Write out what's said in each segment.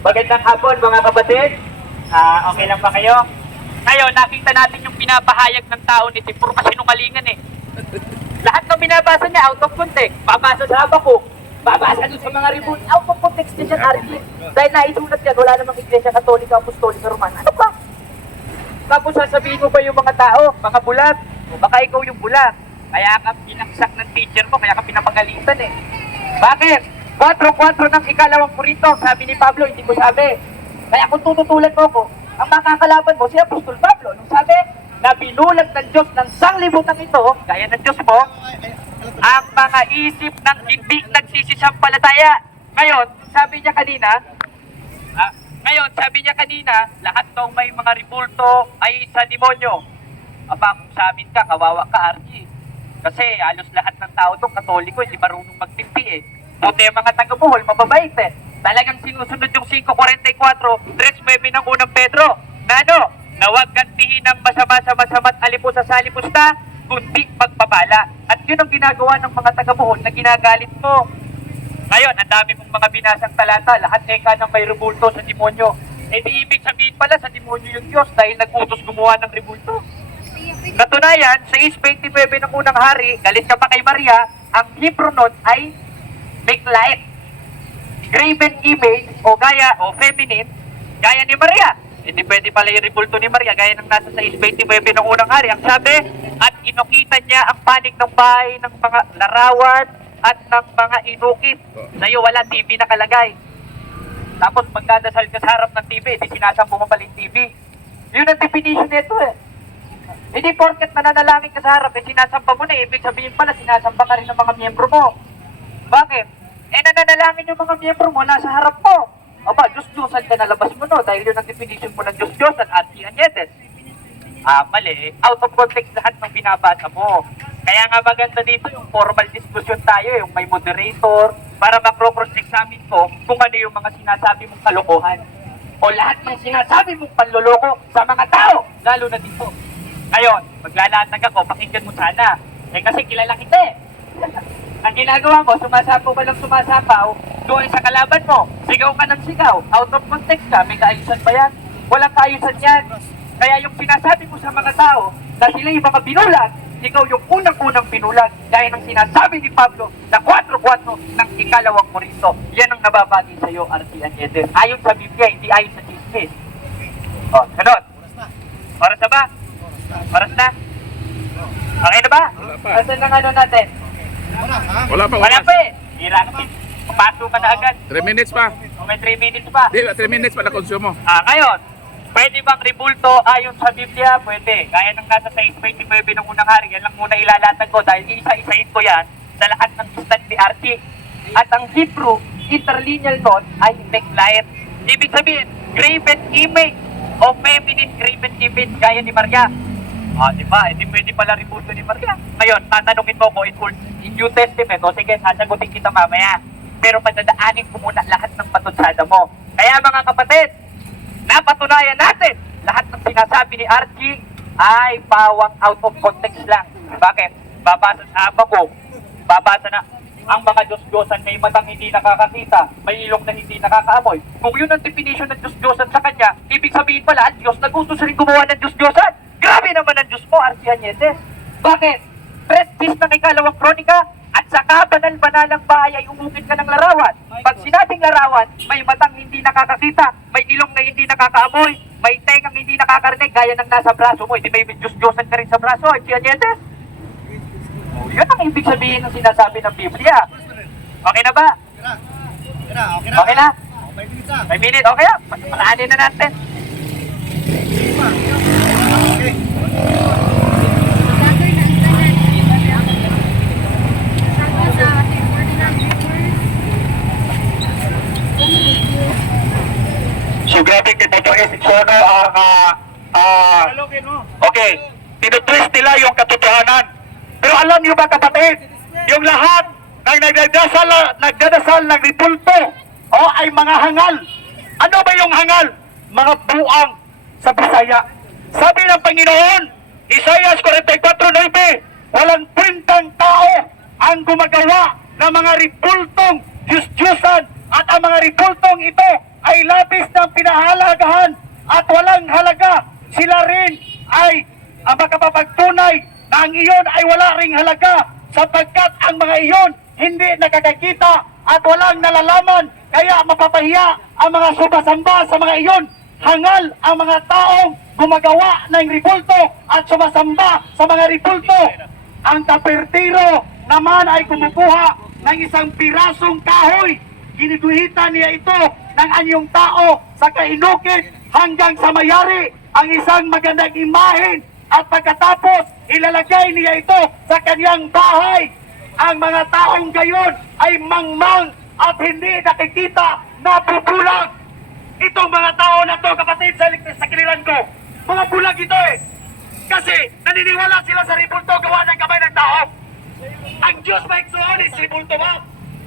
Magandang hapon mga kapatid. Okay lang ba kayo? Ngayon, nakita natin yung pinapahayag ng tao ni Tim. Puro kasinungalingan eh. Lahat ng binabasa niya out of context. Babasa sa Habakuk. Babasa doon sa mga ribon. Out of context din siya, RG. Dahil naisulat yan, wala namang Iglesia Katolika, Apostolika, Romana. Ano ba? Tapos sasabihin mo ba yung mga tao, mga bulag? O baka ikaw yung bulag. Kaya ka pinaksak ng teacher mo, kaya ka pinapagalitan eh. Bakit? 4-4 ng ikalawang purito, sabi ni Pablo, hindi ko sabi. Kaya kung tututulan mo ko, ang makakalaban mo si Apostol Pablo. Nung sabi, na binulag ng Diyos ng sanglibutan ito, gaya ng Diyos mo, ang mga isip ng hindi nagsisisampalataya. Ngayon, sabi niya kanina, lahat ng may mga ribulto ay sa demonyo. Aba, kung sa amin ka, kawawa ka, RG. Kasi halos lahat ng tao doon, katoliko, hindi marunong magtimpi eh. Buti ang mga taga-Bohol, mababait eh. Talagang sinusunod yung 5:44, dress 9 ng unang Pedro. Na ano? Na huwag gantihin ng masama sa masama at alipos sa salipusta, kundi pagpapala. At yun ang ginagawa ng mga taga-Bohol na ginagalit mo. Ngayon, ang dami mong mga binasang talata, lahat eka ng may rebulto sa demonyo. Eh di ibig sabihin pala sa demonyo yung Diyos dahil nag-utos gumawa ng rebulto. Katunayan, sa 6:29 ng unang hari, galit ka pa kay Maria, ang Hebrew nun ay Miklayet. Graven image o gaya o feminine, gaya ni Maria. Hindi pwede pala yung rebulto ni Maria, gaya ng nasa sa 6:29 ng unang hari. Ang sabi, at inukita niya ang panig ng bahay ng mga larawan at ng mga inukit. Sa'yo wala TV nakalagay. Tapos magdadasal ka sa harap ng TV, di sinasampo mo pala yung TV. Yun ang definition nito eh. Hindi porket nananalangin ka sa harap, eh sinasamba mo na, ibig sabihin pala sinasamba ka rin ng mga miyembro mo. Bakit? Eh nananalangin yung mga miyembro mo nasa harap mo. Aba, Diyos-Diyosan ka nalabas mo no, dahil yun ang definition mo ng Diyos-Diyosan at Anietes. Mali. Out of context lahat ng binabasa mo. Kaya nga maganda dito yung formal discussion tayo, yung may moderator, para makro-cross-examine ko kung ano yung mga sinasabi mong kalokohan. O lahat ng sinasabi mong panloloko sa mga tao, lalo na dito. Ngayon, maglalatag ako, pakinggan mo sana. Eh kasi kilala kita eh. Ang ginagawa mo, sumasapaw ka lang sumasapaw, doon sa kalaban mo, sigaw ka ng sigaw, out of context ka, may kaayusan ba yan? Walang kaayusan yan. Kaya yung sinasabi mo sa mga tao, na sila yung mga binulag, ikaw yung unang-unang binulag, dahil ang sinasabi ni Pablo na 4-4 ng ikalawang Korinto, yan ang nababagi sa iyo, RT Anietes. Ayon sa Biblia, hindi ayon sa chismis. O, sunod. Oras na ba? Oras na? Okay na ba? Asan ang ano natin? Wala pa. Wala pa eh. Hirap. Papasok ka na agad. 3 minutes pa. O may 3 minutes pa. Di, 3 minutes pa na konsumo. Ngayon, pwede bang rebulto ayon sa Biblia? Pwede. Gaya ng nasa 6:29 ng unang hari, yan lang muna ilalatag ko dahil isa-isahin ko yan sa lahat ng sustan ni RT. At ang Hebrew, interlineal note ay Miklayet. Ibig sabihin, graven image o feminine graven image gaya ni Maria. Diba? Hindi pwede pala rebulto ni Maria. Ngayon, tatanungin mo ko in New Testament, o sige, sasagutin kita mamaya. Pero padadaanin ko muna lahat ng patutsada mo. Kaya mga kapatid, napatunayan natin, lahat ng sinasabi ni Archie ay pawang out of context lang. Bakit? Babasa sa Habakuk, babasa na ang mga Diyos-Diyosan may matang hindi nakakakita, may ilong na hindi nakakaamoy. Kung yun ang definition ng Diyos-Diyosan sa kanya, ibig sabihin pala, ang Diyos nagutos rin gumawa ng Diyos-Diyosan. Grabe naman ang Diyos mo, RT Anietes. Bakit? Prestige ng ikalawang kronika at sa kabanal-banalang bahay ay umukit ka ng larawan. Pag sinabing larawan, may matang hindi nakakakita, may ilong na hindi nakakaamoy, may tengang hindi nakakarinig, gaya ng nasa braso mo. Hindi may Diyos-Diyosan ka rin sa braso, RT Anietes. Yun ang ibig sabihin ng sinasabi ng Biblia. Okay na ba? Okay na? 5 minutes, okay na? Paraanin na natin. So grabe kito sono ang okay, tinutwist nila yung katotohanan. Pero alam niyo ba kapatid, yung lahat ng nagdadasal ng ribulto ay mga hangal. Ano ba yung hangal? Mga buang sa Bisaya. Sabi ng Panginoon, Isaiah 44:9, walang kwentang tao ang gumagawa ng mga ribultong Diyos-Diyosan at ang mga ribultong ito ay labis ng pinahalagahan at walang halaga. Sila rin ay makapapagtunay na ang iyon ay wala ring halaga sapagkat ang mga iyon hindi nakakakita at walang nalalaman, kaya mapapahiya ang mga sumasamba sa mga iyon. Hangal ang mga taong gumagawa ng ribulto at sumasamba sa mga ribulto. Ang kapertiro naman ay kumukuha ng isang pirasong kahoy. Ginuguhitan niya ito ng anyong tao sa kainukit hanggang sa mayari ang isang magandang imahen at pagkatapos ilalagay niya ito sa kanyang bahay. Ang mga taong gayon ay mangmang at hindi nakikita na bubulag. Itong mga tao na to, kapatid, sa kiliran ko, mga bulag ito eh. Kasi naniniwala sila sa ribulto gawa ng kamay ng tao. Ang Diyos ba iksuon is ribulto ba?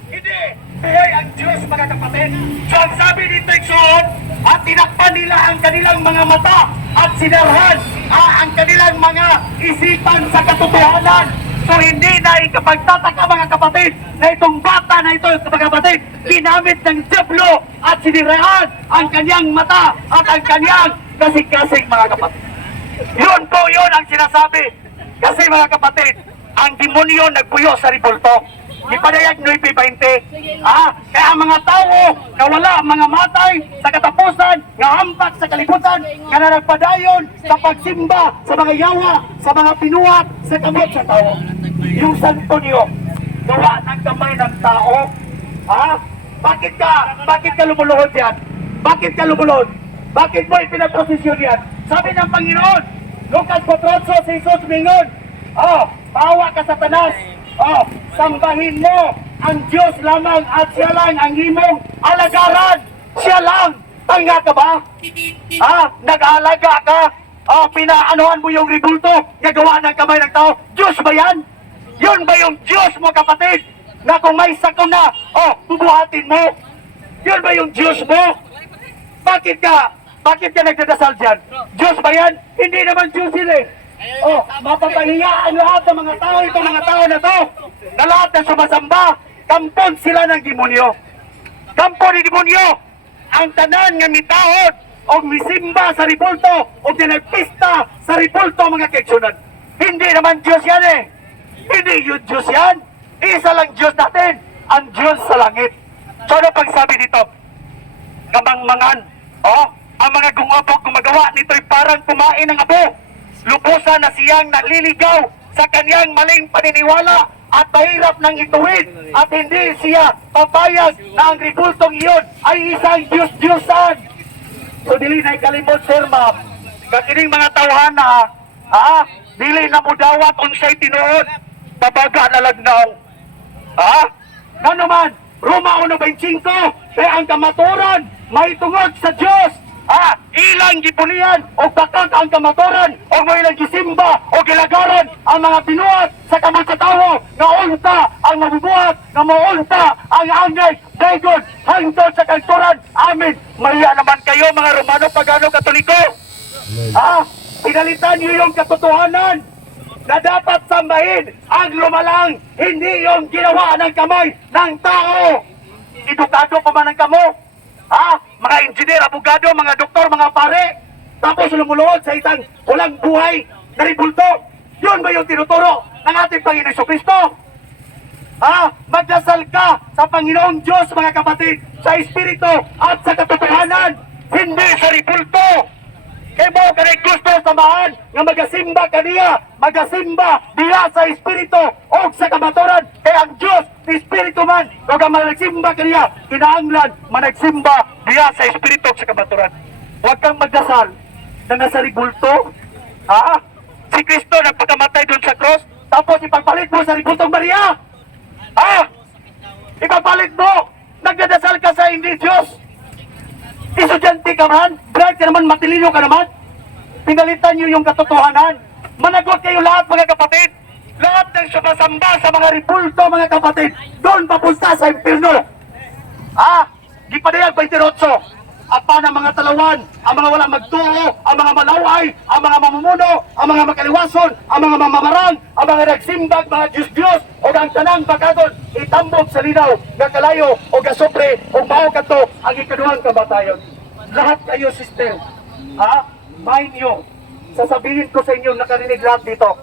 Hindi. Buhay ang Diyos, mga kapatid. So ang sabi dito iksuon, at tinakpan nila ang kanilang mga mata at sinarhan ang kanilang mga isipan sa katotohanan. So hindi na ikapagtataka, mga kapatid, na itong bata na ito, mga kapatid, ginamit ng Diablo at siniraan ang kanyang mata at ang kanyang kasing-kasing, mga kapatid. Yun po yun ang sinasabi. Kasi, mga kapatid, ang demonyo nagpuyo sa ribulto. Ipadayag 9:20. Kaya ang mga tao na wala ang mga matay sa katapusan, nga hampak sa kalibutan, nga na nagpadayon sa pagsimba sa mga yawa, sa mga pinuhat, sa kamot sa tao. Yung santo niyo, gawa ng kamay ng tao. Bakit ka lumuluhod yan? Bakit ka lumuluhod? Bakit mo ipinagposisyon yan? Sabi ng Panginoon, Lucas 4:8, si Jesus mingon, pawa ka Satanas, sambahin mo ang Diyos lamang at siya lang ang imong alagaran. Siya lang. Tanga ka ba? Nag-aalaga ka? Pinaanuhan mo yung ribulto, gagawa ng kamay ng tao. Diyos ba yan? Yun ba yung Diyos mo, kapatid? Na kung may sakuna, bubuhatin mo? Yun ba yung Diyos mo? Bakit ka nagdadasal dyan? Diyos ba yan? Hindi naman Diyos sila eh. Mapapahiya ang lahat ng mga tao, itong mga tao na to, na lahat na sumasamba, kampon sila ng demonyo. Kampo ni demonyo, ang tanan nga mitahod, o misimba sa ribulto, o dinagpista sa ribulto, mga kaigsunan. Hindi naman Diyos yan eh. Hindi yun Diyos yan. Isa lang Diyos natin, ang Diyos sa langit. So ano pagsabi dito? Kamangmangan, ang mga gumabog gumagawa nito'y parang kumain ng abo. Lubusan na siyang naliligaw sa kanyang maling paniniwala at mahirap nang ituwid at hindi siya papayag na ang ribultong iyon ay isang Diyos-Diyosan. So dili na ikalimot, sir, ma'am. Kakining mga tawhana, dili na mo dawat unsay tinuod, babaga na lagnaw. Nga naman, Roma 1:25, kaya ang kamaturan may tungod sa Diyos. Ilang gipunian o bakag ang kamaturan o may ilang gisimba o gilagaran ang mga pinuhat sa kamot sa tao nga unta ang mabubuhat, nga maunta ang angay dagon hangtod sa kalturan. Amen. Maya naman kayo, mga Romano, Pagano, Katoliko. Pinalitan niyo yung katotohanan na dapat sambahin ang lumalang, hindi yung ginawa ng kamay ng tao. Edukado pa man ang kamo. Mga engineer, abogado, mga doktor, mga pare, tapos lumuluhod sa isang walang buhay na ribulto. Yun ba yung tinuturo ng ating Panginoon Jesucristo? Magdasal ka sa Panginoong Diyos, mga kapatid, sa Espiritu at sa katotohanan, hindi sa ribulto. Kaya mo kanay gusto samahan nga magasimba kaniya, magasimba diya sa Espiritu o sa kamaturan. Kaya ang Diyos, Espiritu man, o ka managsimba kaniya, kinaanglan, managsimba diya sa Espiritu o sa kamaturan. Huwag kang magdasal na nasa ribulto. Si Kristo nagpakamatay doon sa cross, tapos ipagpalit mo sa ribultong Maria. Ipagpalit mo, nagdadasal ka sa hindi Diyos. Estudyante ka man, bright ka naman, matilino ka naman. Pinalitan niyo yung katotohanan. Managot kayo lahat, mga kapatid. Lahat ng sumasamba sa mga ribulto, mga kapatid, doon papunta sa impyerno. Gipadayag 28. at pa ng mga talawan, ang mga walang magtuo, ang mga malaway, ang mga mamumuno, ang mga makaliwason, ang mga mamamarang, ang mga nagsimbag, mga Diyos-Diyos, o ang tanang bakaton, itambog sa linaw, nga kalayo, o gasupre, o mao kadto ang ikaduhang kamatayon. Lahat kayo, sister, ha? Mind nyo, sasabihin ko sa inyo, nakarinig lahat dito,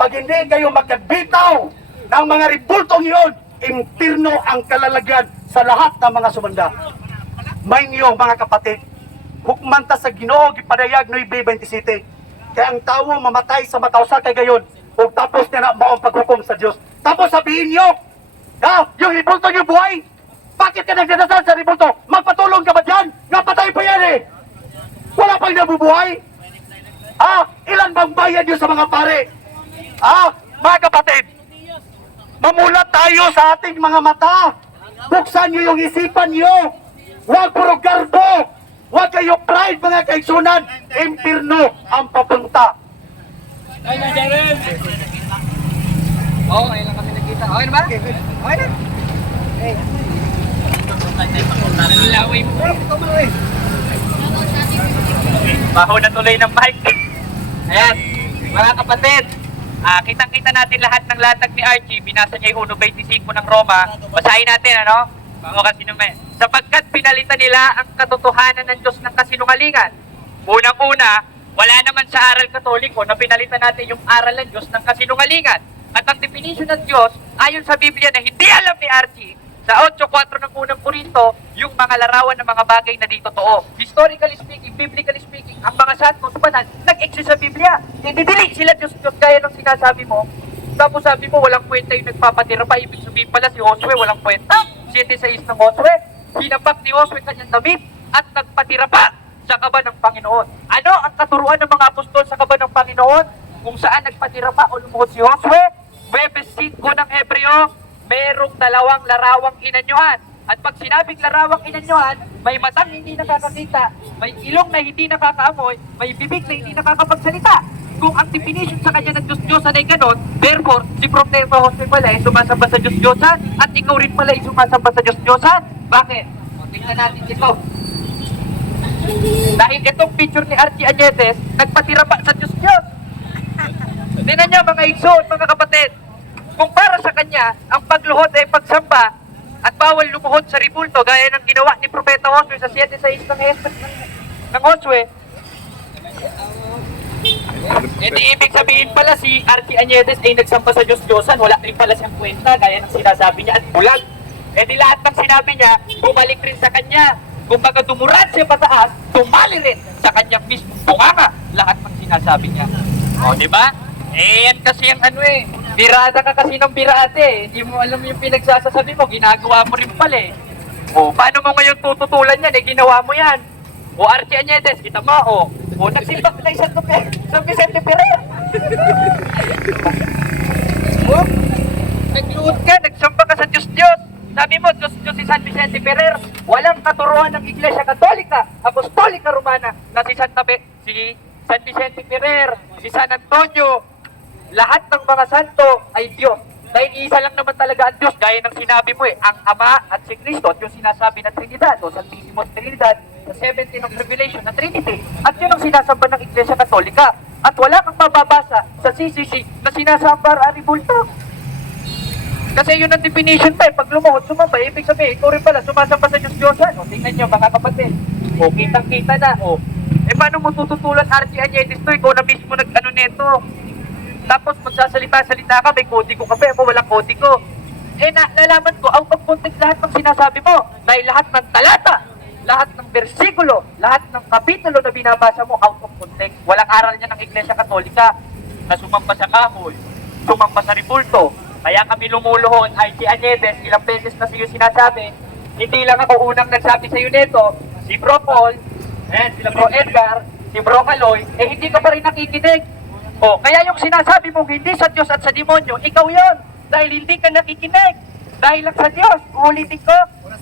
pag hindi kayo magkabitaw ng mga ribultong iyon, impirno ang kalalagyan sa lahat ng mga sumanda. Mind nyo, mga kapatid, hukmanta sa Ginoo gipadayag no 27. Kaya ang tao mamatay sa makausa kay gayon, o tapos na maong paghukom sa Diyos. Tapos sabihin nyo, yung ribulto nyo buhay, bakit ka nagdadasal sa ribulto? Magpatulong ka ba dyan? Nga patay pa yan eh! Wala pang nabubuhay? Ilan bang bayad nyo sa mga pare? Mga kapatid, mamulat tayo sa ating mga mata. Buksan nyo yung isipan nyo. Huwag puro garbo. Huwag kayo pride, mga kaigsunan. Impirno ang papunta. Oo, ngayon lang kami nakita. Okay na ba? Okay na. Nilaway mo. Baho na tuloy ng mic. Ayan, mga kapatid, kitang-kita natin lahat ng latag ni Archie. Binasa niya yung 1.25 ng Roma. Basahin natin, ano? Bago kasi naman. Sapagkat pinalitan nila ang katotohanan ng Diyos ng kasinungalingan. Unang-una, wala naman sa aral katoliko na pinalitan natin yung aral ng Diyos ng kasinungalingan. At ang definition ng Diyos, ayon sa Biblia na hindi alam ni Archie, sa 8.4 ng unang Korinto, yung mga larawan ng mga bagay na di totoo. Historically speaking, biblically speaking, ang mga santos banal, nag-exist sa Biblia. Hindi sila Diyos-Diyos gaya ng sinasabi mo. Tapos sabi mo, walang kwenta yung nagpapatira pa. Ibig sabihin pala si Josue, walang kwenta. 7:6 ng Josue, hinabak ni Josue kanyang damit at nagpatira pa sa kaba ng Panginoon. Ano ang katuruan ng mga apostol sa kaba ng Panginoon? Kung saan nagpatira pa o lumuhod si Josue? Webes 5 ng Hebreo, merong dalawang larawang inanyuhan. At pag sinabing larawang inanyuhan, may matang hindi nakakakita, may ilong na hindi nakakaamoy, may bibig na hindi nakakapagsalita. Kung ang definition sa kanya ng Diyos-Diyosan ay ganon, therefore, si Propeta Jose pala ay sumasamba sa Diyos-Diyosan at ikaw rin pala ay sumasamba sa Diyos-Diyosan. Bakit? O, tingnan natin ito. Dahil itong picture ni Archie Añetes, nagpatira pa sa Diyos-Diyos. Tingnan niyo mga igsoon, mga kapatid. Kung para sa kanya, ang pagluhod ay pagsamba at bawal lumuhod sa ribulto gaya ng ginawa ni Propeta Josue sa 7:6 ng Josue, di ibig sabihin pala si Archie Añetes ay nagsamba sa Diyos-Diyosan, wala rin pala siyang kwenta gaya ng sinasabi niya at bulag. Di lahat ng sinabi niya, bumalik rin sa kanya. Kung baga dumurad siya pataas, tumali rin sa kanyang mismo bunganga lahat ng sinasabi niya. O, di ba? Yan kasi yung birada ka kasi ng birate. Hindi mo alam yung pinagsasasabi mo, ginagawa mo rin pala eh. O, paano mo ngayon tututulan yan? Ginawa mo yan. O, Archie Añetes, kita mo, nagsimbak na isang San Vicente Ferrer. Nagluhod ka, nagsamba ka sa Diyos-Diyos. Sabi mo, Diyos-Diyos si San Vicente Ferrer. Walang katuruan ng Iglesia Katolika, Apostolika Romana, na si San Vicente Ferrer, si San Antonio, lahat ng mga santo ay Diyos. Dahil isa lang naman talaga ang Diyos, gaya ng sinabi mo ang Ama at si Kristo, at yung sinasabi na Trinidad, o Santissimos Trinidad, sa 17 of Revelation na Trinity, at yun ang sinasamba ng Iglesia Katolika. At wala kang mababasa sa CCC na sinasamba ang ribulto. Kasi yun ang definition tayo, pag lumuhod, sumamba, ibig sabihin, ikaw rin pala, sumasamba sa Diyos-Diyosan. O, tingnan nyo, mga kapatid. O, kitang-kita na, o. Paano mo tututulan Archie Añetes to? Ikaw na mismo nag-ano neto. Tapos magsasalita-salita ka, may kodigo ka pa, ako walang kodigo. Nalaman ko, out of context lahat ng sinasabi mo. Dahil lahat ng talata, lahat ng bersikulo, lahat ng kapitulo na binabasa mo, out of context. Walang aral niya ng Iglesia Katolika na sumamba sa kahoy, sumamba sa ribulto. Kaya kami lumuluhon, Archie Añetes, ilang beses na sa'yo sinasabi, hindi lang ako unang nagsabi sa'yo neto, si Bro Paul, si Bro Edgar, si Bro Kaloy, hindi ka pa rin nakikinig. Kaya yung sinasabi mong hindi sa Diyos at sa demonyo, ikaw yon dahil hindi ka nakikinig. Dahil lang sa Diyos, uulitin ko,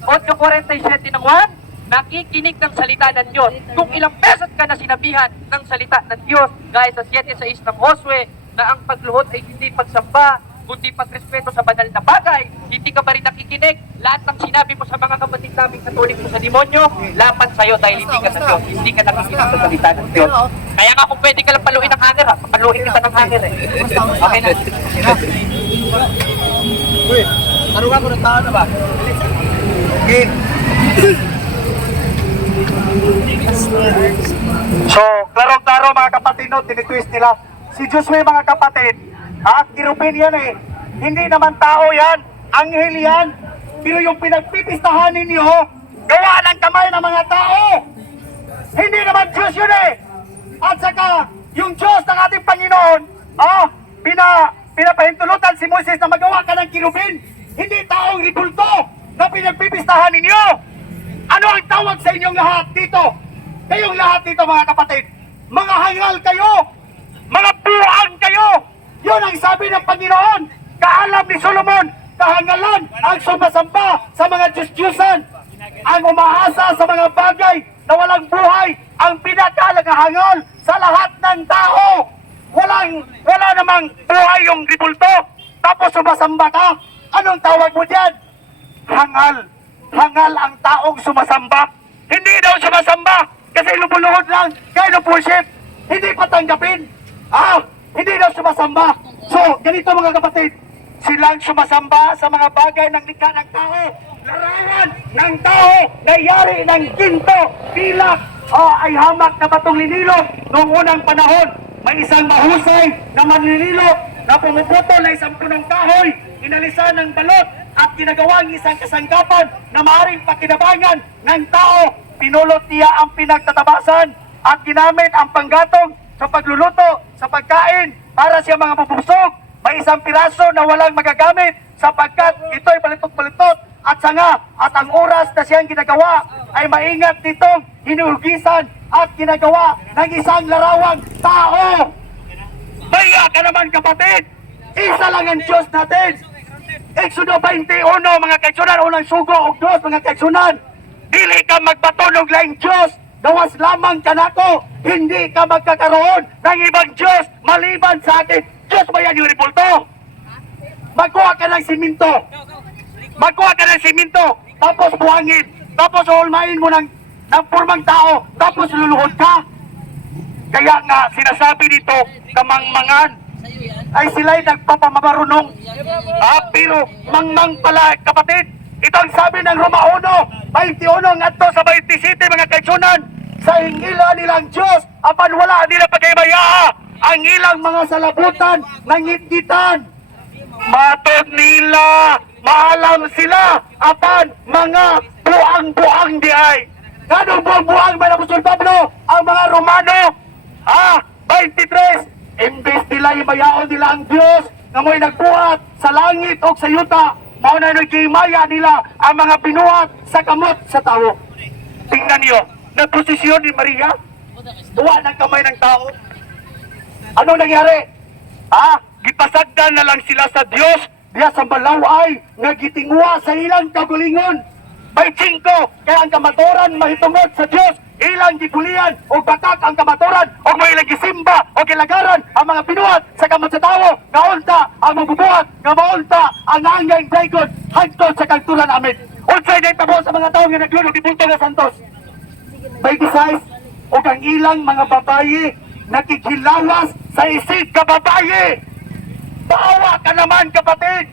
8:47 ng 1, nakikinig ng salita ng Diyos. Kung ilang beses ka na sinabihan ng salita ng Diyos, gaya sa 7:6 ng Josue, na ang pagluhod ay hindi pagsamba, kundi pagrespeto sa banal na bagay. Hindi ka ba rin nakikinig? Lahat ng sinabi mo sa mga kapatid namin Katolik mo sa demonyo, lapat sa'yo dahil hindi ka sa Diyos. Hindi ka nakikinig sa salita ng Diyos. Kaya nga kung pwede ka lang paluin ng hanger ha, paluin kita ng hanger eh. Okay na. Uy, tarungan ko ng tao na ba? Okay. So, klaro-klaro mga kapatid, no, tinitwist nila. Si Diyos may mga kapatid, kirupin yan eh. Hindi naman tao yan, anghel yan. Pero yung pinagpipistahan ninyo, gawa ng kamay ng mga tao. Hindi naman Diyos yun eh. At saka, yung Diyos ng ating Panginoon, pinapahintulutan si Moises na magawa ka ng kirupin. Hindi taong ribulto na pinagpipistahan ninyo. Ano ang tawag sa inyong lahat dito? Kayong lahat dito mga kapatid, mga hangal kayo, mga buang kayo. Yun ang sabi ng Panginoon. Kaalam ni Solomon, kahangalan ang sumasamba sa mga Diyos-Diyosan. Ang umaasa sa mga bagay na walang buhay, ang pinakalahangal sa lahat ng tao. Wala namang buhay yung ribulto. Tapos sumasamba ka. Anong tawag mo dyan? Hangal. Hangal ang taong sumasamba. Hindi daw sumasamba kasi lumuluhod lang, kaya worship. Hindi patanggapin. Hindi daw sumasamba. So, ganito mga kapatid, silang sumasamba sa mga bagay ng likha ng tao. Larawan ng tao na yari ng ginto, pilak, ay hamak na batong linilog noong unang panahon. May isang mahusay na manlinilog na pumuputol na isang punong kahoy, inalisan ng balot at ginagawang isang kasangkapan na maaaring pakinabangan ng tao. Pinulot niya ang pinagtatabasan at ginamit ang panggatong sa pagluluto, sa pagkain para siya mga bubusog. May isang piraso na walang magagamit sapagkat ito'y balitot-balitot at sanga at ang oras na siyang ginagawa ay maingat nitong hinuhugisan at ginagawa ng isang larawang tao. Maya ka naman kapatid, isa lang ang Diyos natin. Exodo 21 mga kaigsunan, unang sugo o dos mga kaigsunan. Dili ka magpatunog laing Diyos, gawas lamang ka nako, hindi ka magkakaroon ng ibang Diyos maliban sa akin. Diyos ba yan yung ribulto? Magkuha ka ng siminto. Magkuha ka ng siminto, tapos buhangin, tapos hulmain mo ng purmang tao, tapos luluhod ka. Kaya nga sinasabi dito, kamangmangan, ay sila'y nagpapamamarunong. Pero mangmang pala kapatid. Ito ang sabi ng Roma 1, 21 ngadto sa 27 mga kaigsunan. Sa ingila nilang Diyos, apan wala nila pagkaymayaa ang ilang mga salabutan ng ngitgitan. Matod nila, maalam sila, apan mga buang-buang di ay. Ganong buang-buang ba na Apostol Pablo? Ang mga Romano, 23, imbes nila imayaon nila ang Diyos na mo'y nagbuhat sa langit o sa yuta, mauna nagkimaya nila ang mga binuhat sa kamot sa tao. Tingnan niyo, nagposisyon ni Maria, buwa ng kamay ng tao. Ano nangyari? Gipasagdan na lang sila sa Diyos, diya sa balaway, nagitingwa sa ilang kagulingon. May 5, kaya ang kamaturan mahitungod sa Diyos, ilang gibulian o batak ang kamaturan o may ilang gisimba o kilagaran ang mga binuhat sa kamot sa tao, naunta ang mabubuhat, nga maunta ang naanggay daikon hagtod sa kagtulan amin. Unsay na itabo sa mga tao nga naglulog di punto nga santos. May disais o kang ilang mga babayi nakikilawas sa isig ka babayi. Bawa ka naman kapatid.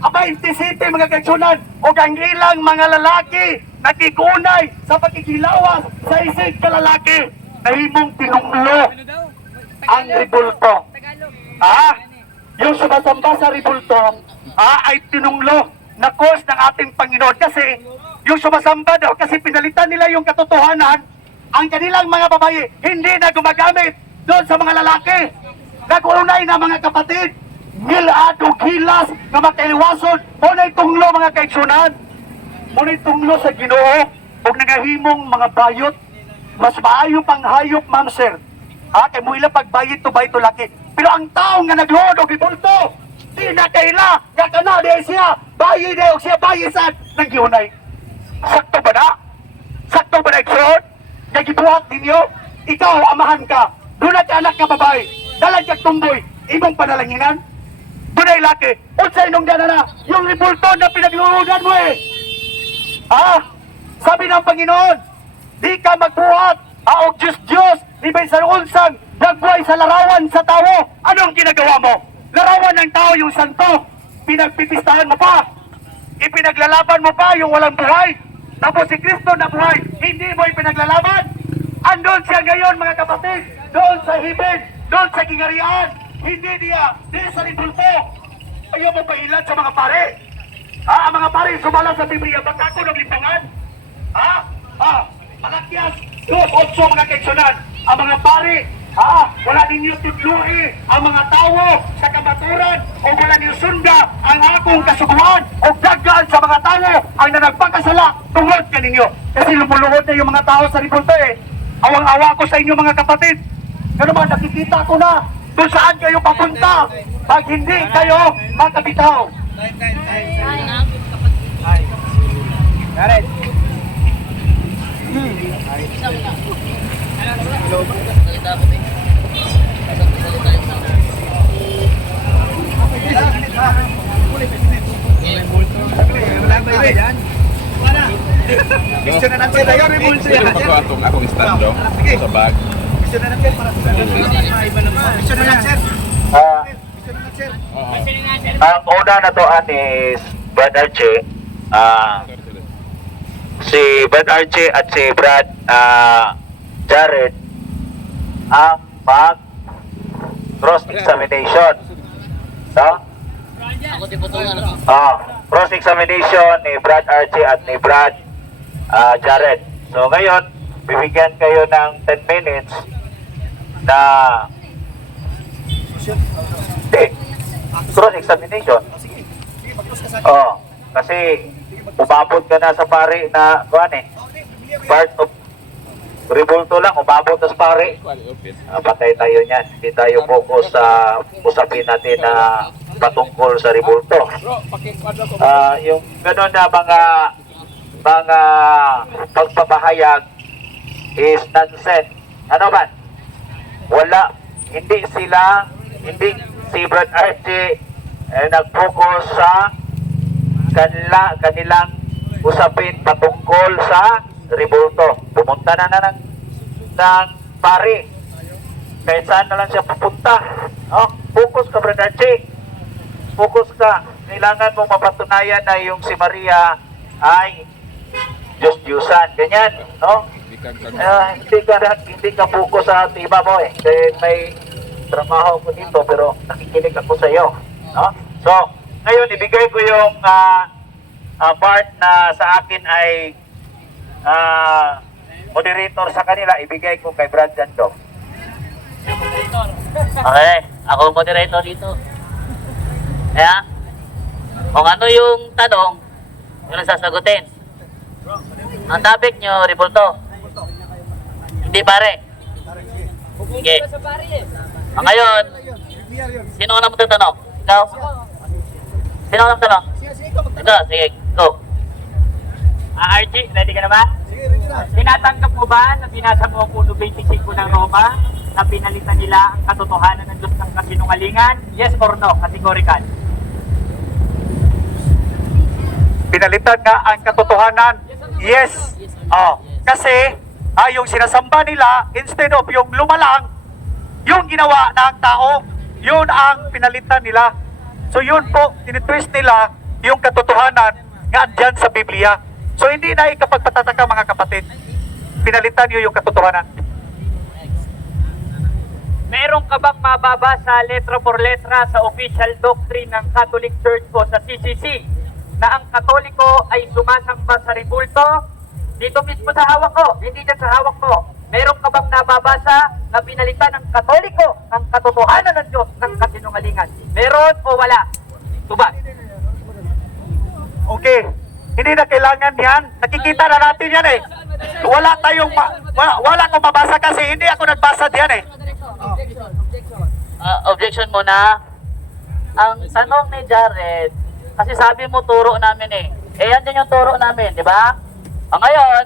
27 mga kaigsunan o kang ilang mga lalaki nakikunay sa pagkikilawas sa isig ka lalaki na himong tinunglo ang ribulto. Yung sumasamba sa ribulto ay tinunglo na cause ng ating Panginoon kasi yung sumasamba daw kasi pinalitan nila yung katotohanan. Ang kanilang mga babae hindi na gumagamit doon sa mga lalaki. Nag-unay na mga kapatid, ngilad o gilas na makailiwason, muna'y tunglo mga kaigsunan. Muna'y tunglo sa Ginoo o nagahimong mga bayot. Mas maayo pang hayop, ma'am sir. Kay mo ila pagbayit to bayit to laki. Pero ang taong nga nagluhod o gibulto, di na kaila, kakana di siya, bayi di o siya bayi sa nagihunay. Sakto ba na? Sakto ba na ikson? Nagibuhat ninyo, ikaw amahan ka, doon at anak ka babae, dalag kag tumboy, imong panalanginan. Doon dunay laki. Unsay nung na yung ribulto na pinagluludan mo eh. Sabi ng Panginoon, di ka magbuhat, og Diyos, di ba sa unsang nagbuhay sa larawan sa tao. Anong ginagawa mo? Larawan ng tao yung santo. Pinagpipistahan mo pa. Ipinaglalaban mo pa yung walang buhay. Tapos si Kristo na buhay, hindi mo ipinaglalaban. Andun siya ngayon mga kapatid, doon sa hibin, doon sa kingarian. Hindi niya, di sa ribulto. Ayaw mo pailan sa mga pare. Ang mga pare sumalang sa Biblia, baka ako ng lipangan. Malakyas, 2:8 mga kaitsunan. Ang mga pare, wala ninyo tudluhi ang mga tao sa kamaturan o wala ninyo sunda ang akong kasuguan o dagaan sa mga tao ang nanagpakasala tungod kaninyo. Kasi lumuluhod na yung mga tao sa ribulto eh. Awang-awa ko sa inyo mga kapatid. Ano ba, nakikita ko na kung saan kayo papunta pag hindi kayo makabitaw. Pagkakatong akong stand sa bag. Ang una na to is Brad Archie. Si Brad Archie at si Brad Jared ang mag cross-examination. No? Cross-examination ni Brad Archie at ni Brad Jared. So ngayon, bibigyan kayo ng 10 minutes na cross-examination. Kasi umabot ka na sa pare na part of ribulto lang, umabot na sa pare. Patay tayo niyan. Hindi tayo focus sa usapin natin na patungkol sa ribulto. Yung gano'n na mga pagpapahayag is nonsense. Ano ba? Hindi si Brad Archie nag-focus sa kanilang usapin patungkol sa ribulto. Pumunta na ng pari. Kahit saan na lang siya pupunta. Focus ka, Brad Archie. Focus ka. Kailangan mong mapatunayan na yung si Maria ay Diyos-Diyusan. Ganyan, no? Hindi ka focus sa tiba mo eh. Kasi may trabaho ko dito pero nakikinig ako sa iyo. No? So, ngayon ibigay ko yung part na sa akin ay moderator sa kanila, ibigay ko kay Brad Jando. Okay, ako moderator dito. Kaya, kung ano yung tanong, yun ang sasagutin. Ang topic nyo, ribulto. Hindi pare. Sige. Ngayon, sino ka na magtatanong? Ikaw? Sino ka na magtatanong? Ito, sige, go. Archie, ready ka na ba? Tinatanggap mo ba na binasa mo ang 1.25 ng Roma na pinalitan nila ang katotohanan ng Diyos ng kasinungalingan? Yes or no? Categorical. Pinalitan nga ang katotohanan. Yes. Kasi yung sinasamba nila, instead of yung lumalang, yung ginawa ng tao, yun ang pinalitan nila. So yun po, tinitwist nila yung katotohanan nga andyan sa Biblia. So hindi na ikapagpatataka mga kapatid. Pinalitan nyo yung katotohanan. Meron ka bang mababasa letra por letra sa official doctrine ng Catholic Church o sa CCC na ang Katoliko ay sumasamba sa ribulto? Dito mismo sa hawak ko, hindi dyan sa hawak ko. Meron ka bang nababasa na pinalitan ng Katoliko ang katotohanan ng Diyos ng kasinungalingan? Meron o wala? Tubag. Okay. Hindi na kailangan yan. Nakikita na natin yan eh. Wala wala akong mabasa kasi hindi ako nagbasa diyan eh. Objection muna. Ang tanong ni Jared, kasi sabi mo turo namin eh. Yan din yung turo namin, di ba? Ngayon,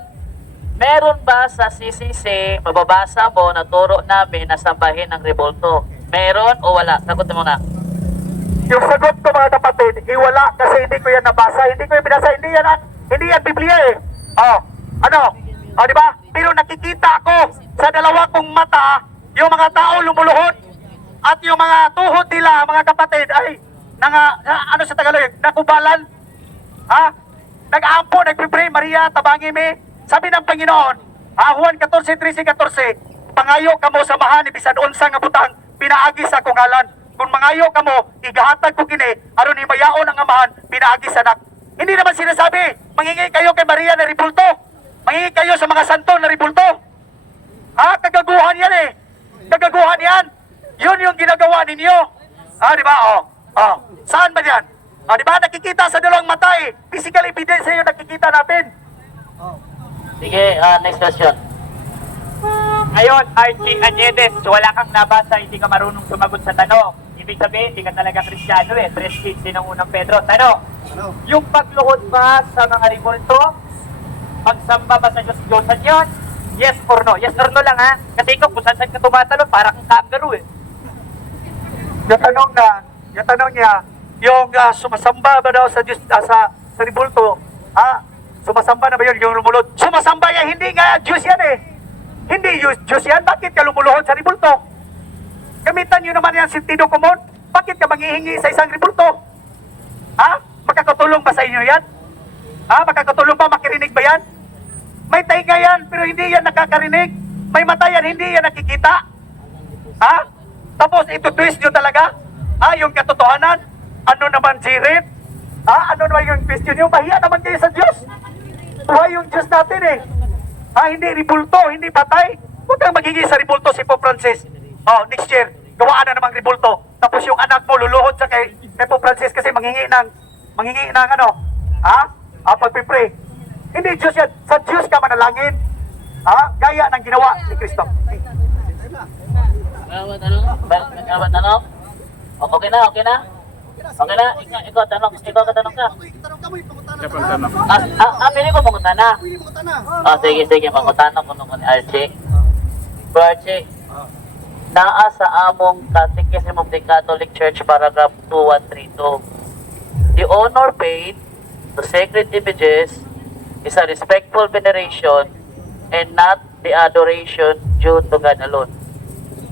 meron ba sa CCC, mababasa mo na turo namin na sambahin ng ribulto? Meron o wala? Sagot mo na. Yung sagot ko mga kapatid, iwala kasi hindi ko yan nabasa, hindi ko yan binasa, hindi yan Biblia eh. Oh, ano? Oh, di ba? Pero nakikita ko sa dalawa kong mata, yung mga tao lumuluhod at yung mga tuhod nila, mga kapatid, ay ano sa Tagalog, nakubalan. Ha? Nag-aampo, nagpipray, Maria, tabangi mi. Sabi ng Panginoon, Juan 14:13-14, pangayo kamo sa mahan, bisan unsa nga butang, pinaagi sa kungalan. Kung mangayo kamo, igahatag ko kini, aron himayaon ang amahan, pinaagi sa anak. Hindi naman sinasabi, mangingi kayo kay Maria na ribulto. Mangingi kayo sa mga santo na ribulto. Ha? Kagaguhan yan eh. Kagaguhan yan. Yun yung ginagawa ninyo. Ha, di ba? Oh. Saan ba yan? Di ba? Nakikita sa dalawang mata eh. Physical evidence yung nakikita natin. Sige, next question. Ngayon, Archie Añedes, wala kang nabasa, hindi ka marunong sumagot sa tanong. Ibig sabihin, hindi ka talaga Kristiyano eh. 3:15 ng unang Pedro. Tanong, yung pagluhod ba sa mga ribulto, pagsamba ba sa Diyos-Diyosan yun? Yes or no? Yes or no lang ha? Kasi ikaw, kung saan ka tumatalon, parang kangaroo eh. Yung tanong niya, yung sumasamba ba daw sa Diyos, sa ribulto, sumasamba na ba yun, yung lumulod? Sumasamba yan, hindi nga Diyos yan eh. Hindi Diyos yan, bakit ka lumuluhod sa ribulto? Gamitan nyo naman yan sentido komon. Bakit ka maghihingi sa isang ribulto? Makakatulong ba sa inyo yan? Makakatulong ba, makirinig ba yan? May tainga yan, pero hindi yan nakakarinig. May mata yan, hindi yan nakikita. Tapos ito-twist nyo talaga? Yung katotohanan? Ano naman sirit? Ano naman yung question nyo? Mahiya naman kayo sa Diyos. Buhay yung Diyos natin eh. Hindi ribulto, hindi patay. Huwag kang magiging sa ribulto si Pope Francis. Next year, gawaan na namang ribulto. Tapos yung anak mo luluhod sa kay Pope Francis kasi manghingi ng ano? Pagpipray. Hindi Diyos yan. Sa Diyos ka manalangin. Gaya ng ginawa ni Kristo. May tanong? Okay na? Okay na? Ikaw tanong ka. Siya pang tanong. Pili ko mangutan na. Sige, mangutan ko ni Archie. Bro Archie, naa sa among Catechism of the Catholic Church, paragraph 2132. The honor paid to sacred images is a respectful veneration and not the adoration due to God alone.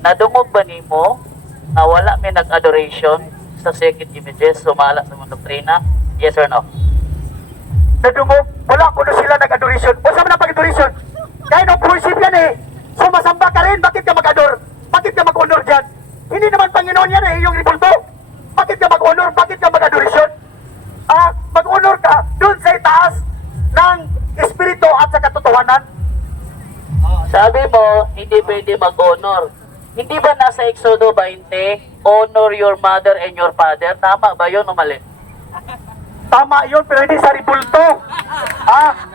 Nadungog ba nimo na wala may nag-adoration sa sacred images sumala sa mga doktrina? Yes or no? Nadungog, wala ko na sila nag-adoration. O saan na pag-adoration? Kaya nung worship yan eh. Sumasamba ka rin, bakit ka mag-adore? Bakit ka mag-honor dyan? Hindi naman Panginoon yan eh, yung ribulto. Bakit ka mag-honor? Bakit ka mag-adoration? Mag-honor ka dun sa itaas ng espiritu at sa katotohanan. Sabi mo, hindi pwede mag-honor. Hindi ba nasa Exodo 20, honor your mother and your father? Tama ba yun o mali? Tama yun, pero hindi sa ribulto.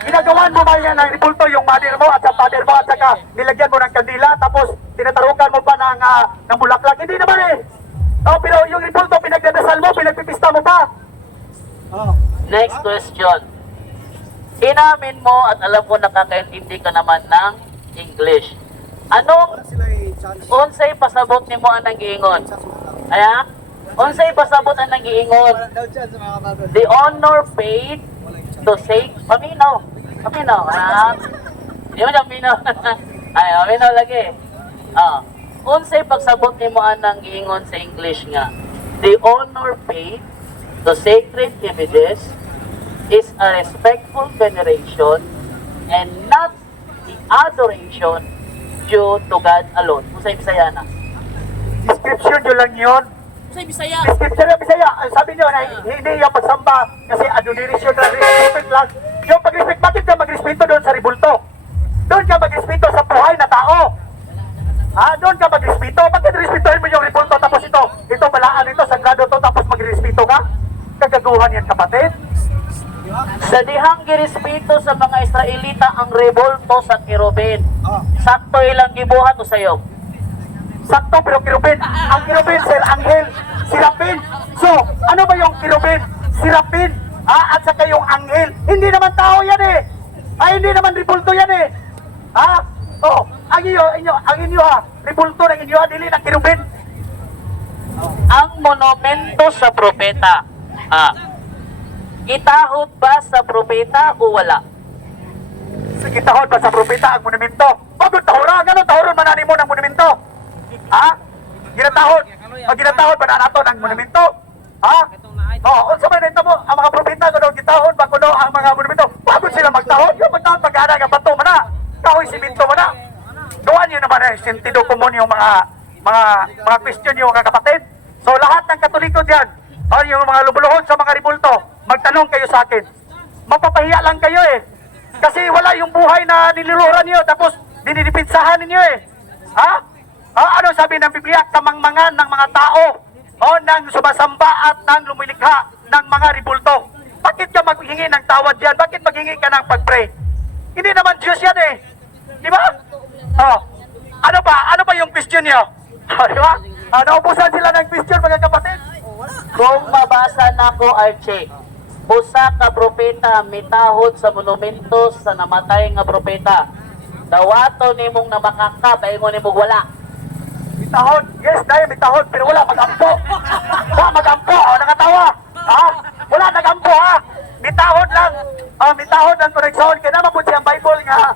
Ginagawan mo ba yan ng ribulto, yung mother mo at sa father mo at saka nilagyan mo ng kandila, tapos tinatarukan mo pa ng bulaklak. Hindi naman eh. Pero yung ribulto, pinagdadasal mo, pinagpipista mo pa. Next question. Inamin mo at alam ko nakakaintindi ka naman ng English. Anong unsay pasabot nimo ang nag-iingon? Unsay pasabot ang nag-iingon? The honor paid to say, paminaw. Di mo paminaw. Paminaw lagi. Unsay pagsabot nimo ang nag-iingon sa English nga? The honor paid to sacred images is a respectful veneration and not the adoration due to God alone. Unsay Bisaya na? Description nyo lang yun. Bisaya. Description ng Bisaya. Sabi nyo na hindi yung pagsamba kasi adoration na respect lang. Yung pag-respect, bakit ka mag-respeto doon sa ribulto? Doon ka mag-respeto sa buhay na tao. Doon ka mag-respeto. Bakit respetuhin mo yung ribulto tapos ito balaan ito, sagrado to tapos mag-respeto ka? Kagaguhan yan kapatid. Sa dihang girespeto sa mga Israelita ang rebulto sa kirubin. Sakto ilang gibuhat o sayo? Sakto, pero kirubin. Ang kirubin, sir, anghel, sirapin. So, ano ba yung kirubin? Sirapin. At saka yung anghel. Hindi naman tao yan eh. Hindi naman ribulto yan eh. Ang inyo ribulto ng inyo, dili ng kirubin. ang monumento sa propeta. Itahod ba sa propeta o wala? Sige, tahod ba sa propeta ang monumento? Pagod tahura, gano'n tahuron manani mo ng monumento? Ha? Ginatahod? O ginatahod ba na nato ng monumento? Ha? Unsa man nito mo, ang mga propeta kuno gitahod ba kuno ang mga monumento? Pagod sila magtahod, yung magtahod pag-ana nga bato man na. Kahoy simento man na. Doon yun naman ang sentido komon yung mga question yung mga kapatid. So lahat ng Katoliko diyan, yung mga lubuluhon sa mga ribulto, magtanong kayo sa akin. Mapapahiya lang kayo eh. Kasi wala yung buhay na niluluhuran niyo tapos dinidipinsahan ninyo eh. Ha? Ano sabi ng Biblia? Kamangmangan ng mga tao nang sumasamba at nang lumilikha ng mga ribulto. Bakit ka maghingi ng tawad yan? Bakit maghingi ka ng pag-pray? Hindi naman Diyos yan eh. Di ba? Ano ba yung question niyo? Di ba? Naubusan sila ng question mga kapatid. Kung mabasa na ko, Archie, usa ka propeta mitahod sa monumento sa namatay nga propeta. Dawato nimong namakaka, paingon nimong wala. Mitahod. Yes, dahil mitahod. Pero wala magampo. Magampo. Nakatawa. Wala nagampo ha. Mitahod lang. Mitahod lang koneksyon. Kaya naman po siyang Bible nga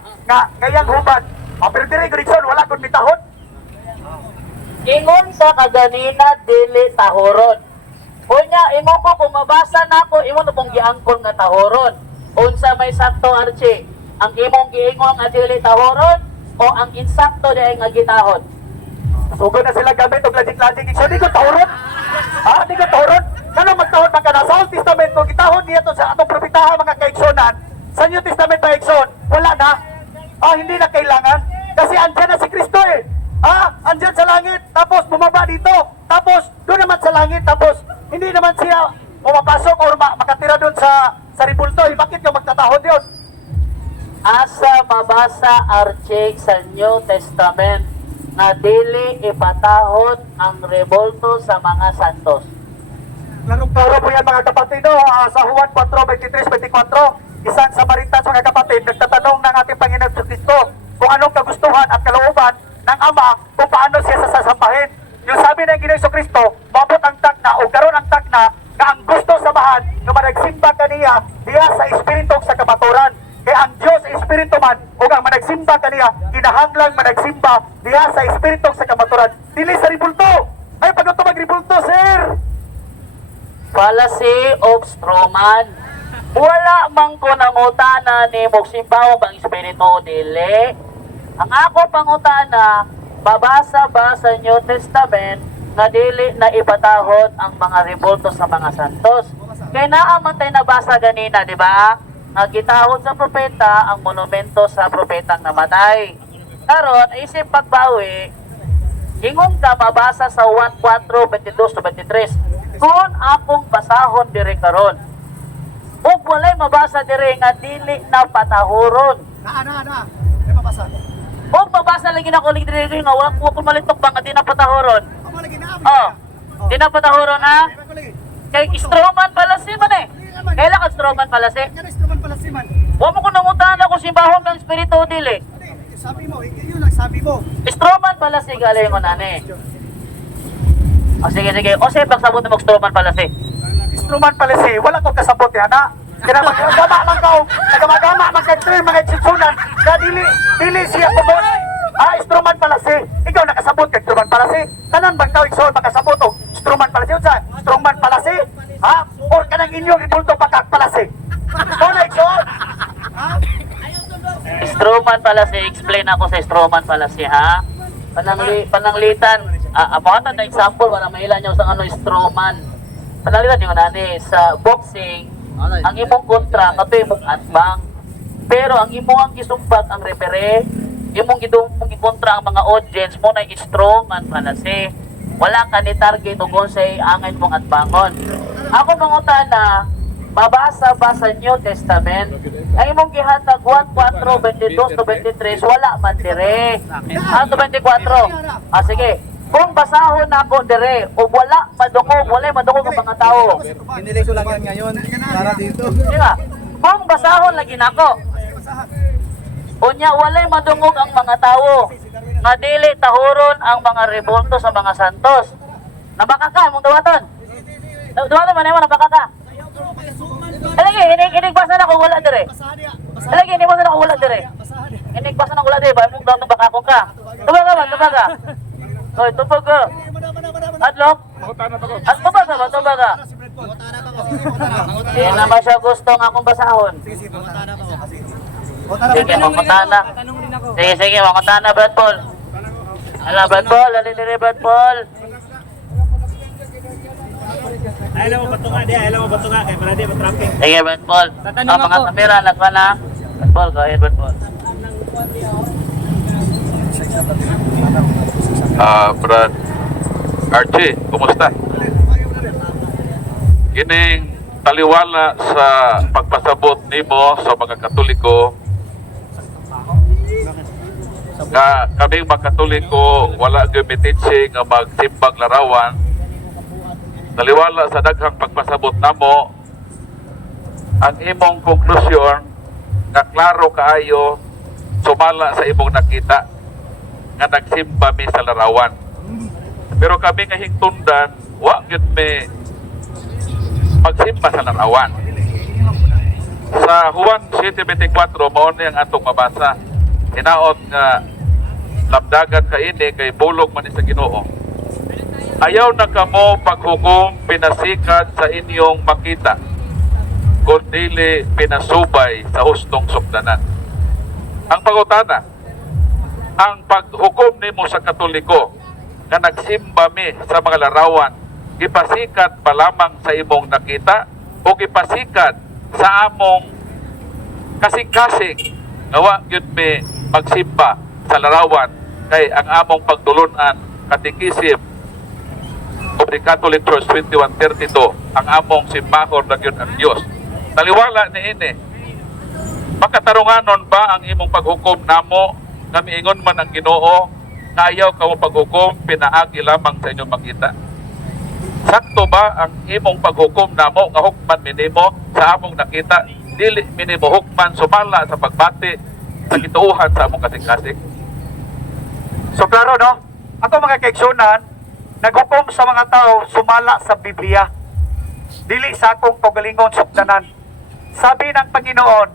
ngayang hubad. Pero diri koneksyon, wala kong mitahod. Ingon sa kaganina dili tahoron. Unya imo ko kung mabasa nako imo na pong giangkon nga tahoron. Unsa may sakto, Archie? Ang imong giingon nga dili tahoron o ang insakto diay nga gitahod? Sugod na sila gamit og logic. So di ko tahoron. Di ko tahoron. Kano magtahod man ka na sa Old Testament ko gitahod niya to sa atong propetaha mga kaigsonan. Sa New Testament pa igsoon, wala na. Hindi na kailangan kasi andyan na si Kristo eh. Andyan sa langit, tapos bumaba dito, tapos doon naman sa langit, tapos hindi naman siya pumapasok o makatira doon sa ribulto. Bakit ka magtatahod yun? Asa mabasa, Archie, sa New Testament na dili ipatahod ang rebolto sa mga santos? Larong-taro po yan mga kapatid. Sa Juan 4:23-24, isang Samaritans mga kapatid, nagtatanong ng ating Panginoon sa Kristo kung anong kagustuhan at kalooban ng Ama kung paano siya sasasambahin. Yung sabi ng Ginoong Kristo, mabot ang takna o garon ang takna na ang gusto samahan na managsimba kaniya diya sa Espiritu sa kamaturan. Kaya ang Diyos Espiritu man o ang managsimba kaniya, kinahanglang managsimba diya sa Espiritu sa kamaturan. Dili sa ribulto. Ay, pag ito magribulto, sir! Fallacy of Stroman. Wala mang ko nangutana ni Moksimbaw bang Espiritu dili. Ang ako pangutana, babasa ba sa New Testament na dili na ipatahod ang mga ribulto sa mga santos? Kaya naaman tayo nabasa ganina, di ba? Nagitahod sa propeta ang monumento sa propetang namatay. Karon, isip pagbawi, ingon ka mabasa sa 1:4:22-23. Kung akong basahon diri karon, ug walay mabasa diri nga dili na patahoron. May mabasa. Ug mabasa lagi na ko diri nga wa ko malitok ba nga di na patahoron. Di na patahoron ha? Kay Stroman pala si man eh. Kailan ka Stroman pala si? Wa mo ko nangutana kung simbahon ng espiritu dili. Sabi mo, yun ang sabi mo. Stroman pala si galing ko nani. Sige. O sige, pagsabot mo Stroman pala si. Instrument policy, wala ko kasabot yan ha. Kaya magagama man ka, nagamagama man ka mga eksitsunan, na dili siya tubod. Instrument policy, ikaw nakasabot ka instrument policy. Tanan bang tao iksoon makasabot o instrument policy? Instrument policy? Or kanang inyong ibulto pagkak policy? Ikaw na iksoon? Stroman pala si, explain ako sa Stroman pala si ha. Pananglitan, apakatan na example, wala mailan nyo sa ano Stroman. Pananglitan yung nani, sa boxing, ang imong kontra, kato imong atbang. Pero ang imong gisumbat ang referee, imong kontra ang mga audience mo na Stroman pala si. Wala ka ni target o kung sa angay mong atbangon. Ako mangutana, mabasa ba sa New Testament ay imong gihatag 1:4:22-23 wala man dire. 24. Sige. Kung basahon nako dire o wala madukog ang mga tao. Hinili ko lang yan ngayon para dito. Diba? Kung basahon lagi nako. Unya walay madungog ang mga tao. Nga dili tahuron ang mga rebolto sa mga santos. Nabaka ka, mong dawaton. Dawaton man mo nabaka ka. Lagi, inigbasa na kung wala dire. Lagi, inigbasa na kung wala dire. Inigbasa na kung wala dire, ba mong dawaton baka akong ka. Tubaga ba, tubaga. Hoy, tubaga. Adlok. At tubaga ba, tubaga. Hindi naman siya gustong akong basahon. Sige, makutana. Sige, makutana, Brad Paul. Hala, Brad Paul, alin dire, Brad Paul. Ayaw mo bato nga, kaya para di matrapping. Sige, Brad Paul. Mga kamera, nagpa na. Brad Paul, go ahead, Brad Paul. Brad Archie, kumusta? Kining taliwala sa pagpasabot nimo sa mga Katoliko nga kaming mga Katoliko wala gyud nga magsimbang larawan. Taliwala sa daghang pagpasabot namo ang imong konklusyon nga klaro kaayo sumala sa imong nakita nga nagsimba mi sa larawan. Pero kami nga hingtundan wa gyud mi magsimba sa larawan. Sa Juan 7:24 mao ni ang atong mabasa. Hinaot nga labdagan kaini kay bulog man ni sa Ginoo. Ayaw na kamo paghukom pinasikat sa inyong makita, kundi pinasubay sa hustong sukdanan. Ang pangutana, ang paghukom nimo sa Katoliko nga nagsimba mi sa mga larawan, gipasikat pa lamang sa imong nakita o gipasikat sa among kasing-kasing nga wa gyud mi magsimba sa larawan kay ang among pagtulunan katikisim of the Catholic Church 2132 ang among simbahon na gyud ang Dios. Taliwala ni ini. Makatarunganon ba ang imong paghukom namo nga miingon man ang Ginoo na ayaw ka mo paghukom pinaagi lamang sa inyong makita? Sakto ba ang imong paghukom namo nga hukman minimo sa among nakita, dili minimo hukman sumala sa pagbati sa gituuhan sa among kasing-kasing? So klaro no? Ako mga kaigsunan, naghukom sa mga tao sumala sa Biblia. Dili sa akong pagalingon sukdanan. Sabi ng Panginoon,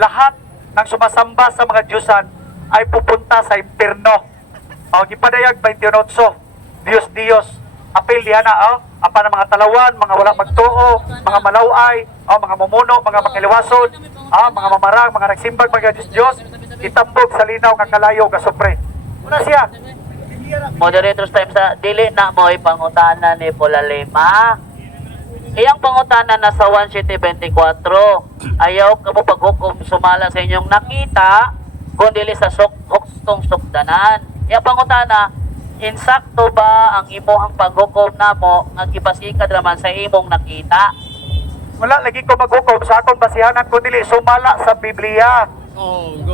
lahat ng sumasamba sa mga Diyosan ay pupunta sa impierno. O gipadayag 28, Dios Dios, apel diha na apa ng mga talawan, mga wala magtuo, mga malaway, mga mumuno, mga makiliwason, mga mamarang, mga nagsimbag, mga Diyos, itambog sa linaw nga kalayo nga sopre. Una siya. Moderator's time sa dili na mo pangutana ni Polalema. Iyang pangutana na sa 1:24. Ayaw ka mo paghukom sumala sa inyong nakita kundi sa hustong sukdanan. Iyang pangutana, insakto ba ang imong paghukom namo nga gipasikat naman sa imong nakita? Wala lagi ko maghukom sa akong basihanan kundi sumala sa Biblia.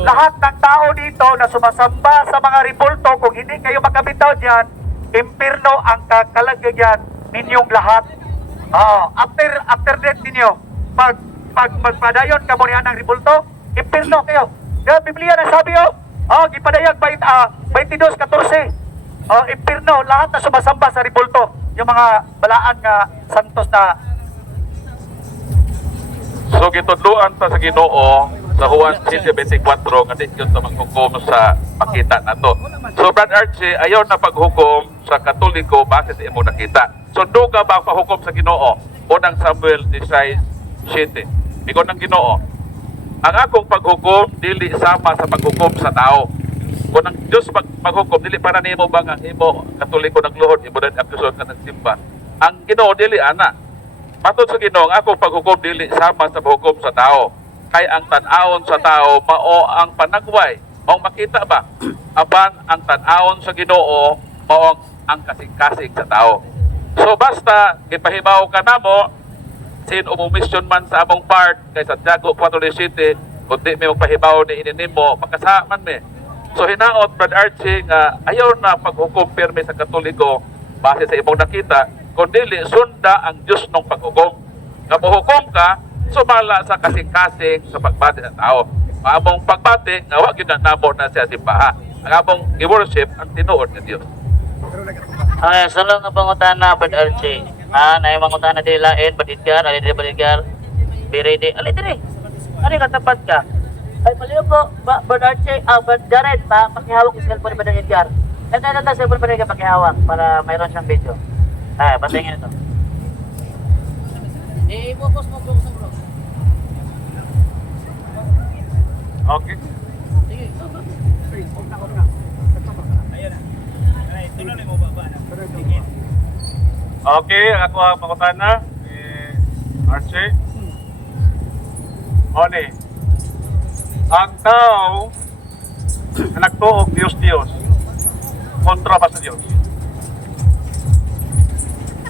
Lahat ng tao dito na sumasamba sa mga ribulto, kung hindi kayo makabitaw dyan, impirno ang kakalagayan ninyong lahat. After death ninyo, pag magpadayon ka mo niyan ng ribulto, impirno kayo. Kaya Biblia na sabi gipadayag 22:14. Impirno, lahat na sumasamba sa ribulto, yung mga balaan nga santos na. So gitudluan ta sa Ginoo sa Juan 7:24 nga di gyud ta maghukom sa makita nato. So Brad Archie, ayaw na paghukom sa Katoliko base sa imong nakita. Sundo ka ba ang pahukom sa Ginoo? Unang Samuel 16:7. Ingon ng Ginoo, ang akong paghukom dili sama sa paghukom sa tao. Kung ang Diyos maghukom, dili para nimo ba ang imo Katoliko nagluhod, imo din akusyon ka nagsimba. Ang Ginoo dili ana. Matod sa Ginoo, ang akong paghukom dili sama sa paghukom sa tao. Kay ang tan-awon sa tao mao ang panagway. Mao makita ba? Aban ang tan-awon sa Ginoo mao ang kasing-kasing sa tao. So basta ipahibaw ka namo sin umisyon man sa among part kay Santiago 4:17 kundi may magpahibaw ni ininimo makasaman mi. So hinaot Brad Archie nga ayaw na paghukom pirmi sa Katoliko base sa imong nakita kundi sunda ang Dios nung paghukom. Nga mohukom ka sumala sa kasing-kasing sa pagbati sa tao. Ang among pagbati nga wa gyud namo na siya simbaha. Ang among i-worship ang tinuod nga Dios. Okay, sulong nga pangutana, Brad Archie. Na yung pangutana dili lain, Brad Edgar, ali dili Brad Edgar. Be ready. Ali dili. Ano katapat ka? Ay, maliw po, Brad Archie, Brad Jared, pakihawak yung cellphone ni Brad Edgar. Ito na cellphone ni Brad Edgar, pakihawak para mayroon siyang video. Ay, patingin ito. I-focus mo, bro. Okay. Ayun na. Ay, tuloy mo baba na. Tingin. Okay, ako ang pangutana. Archie. Oni. Ang tao na nagtuog Diyos, kontra ba sa Diyos?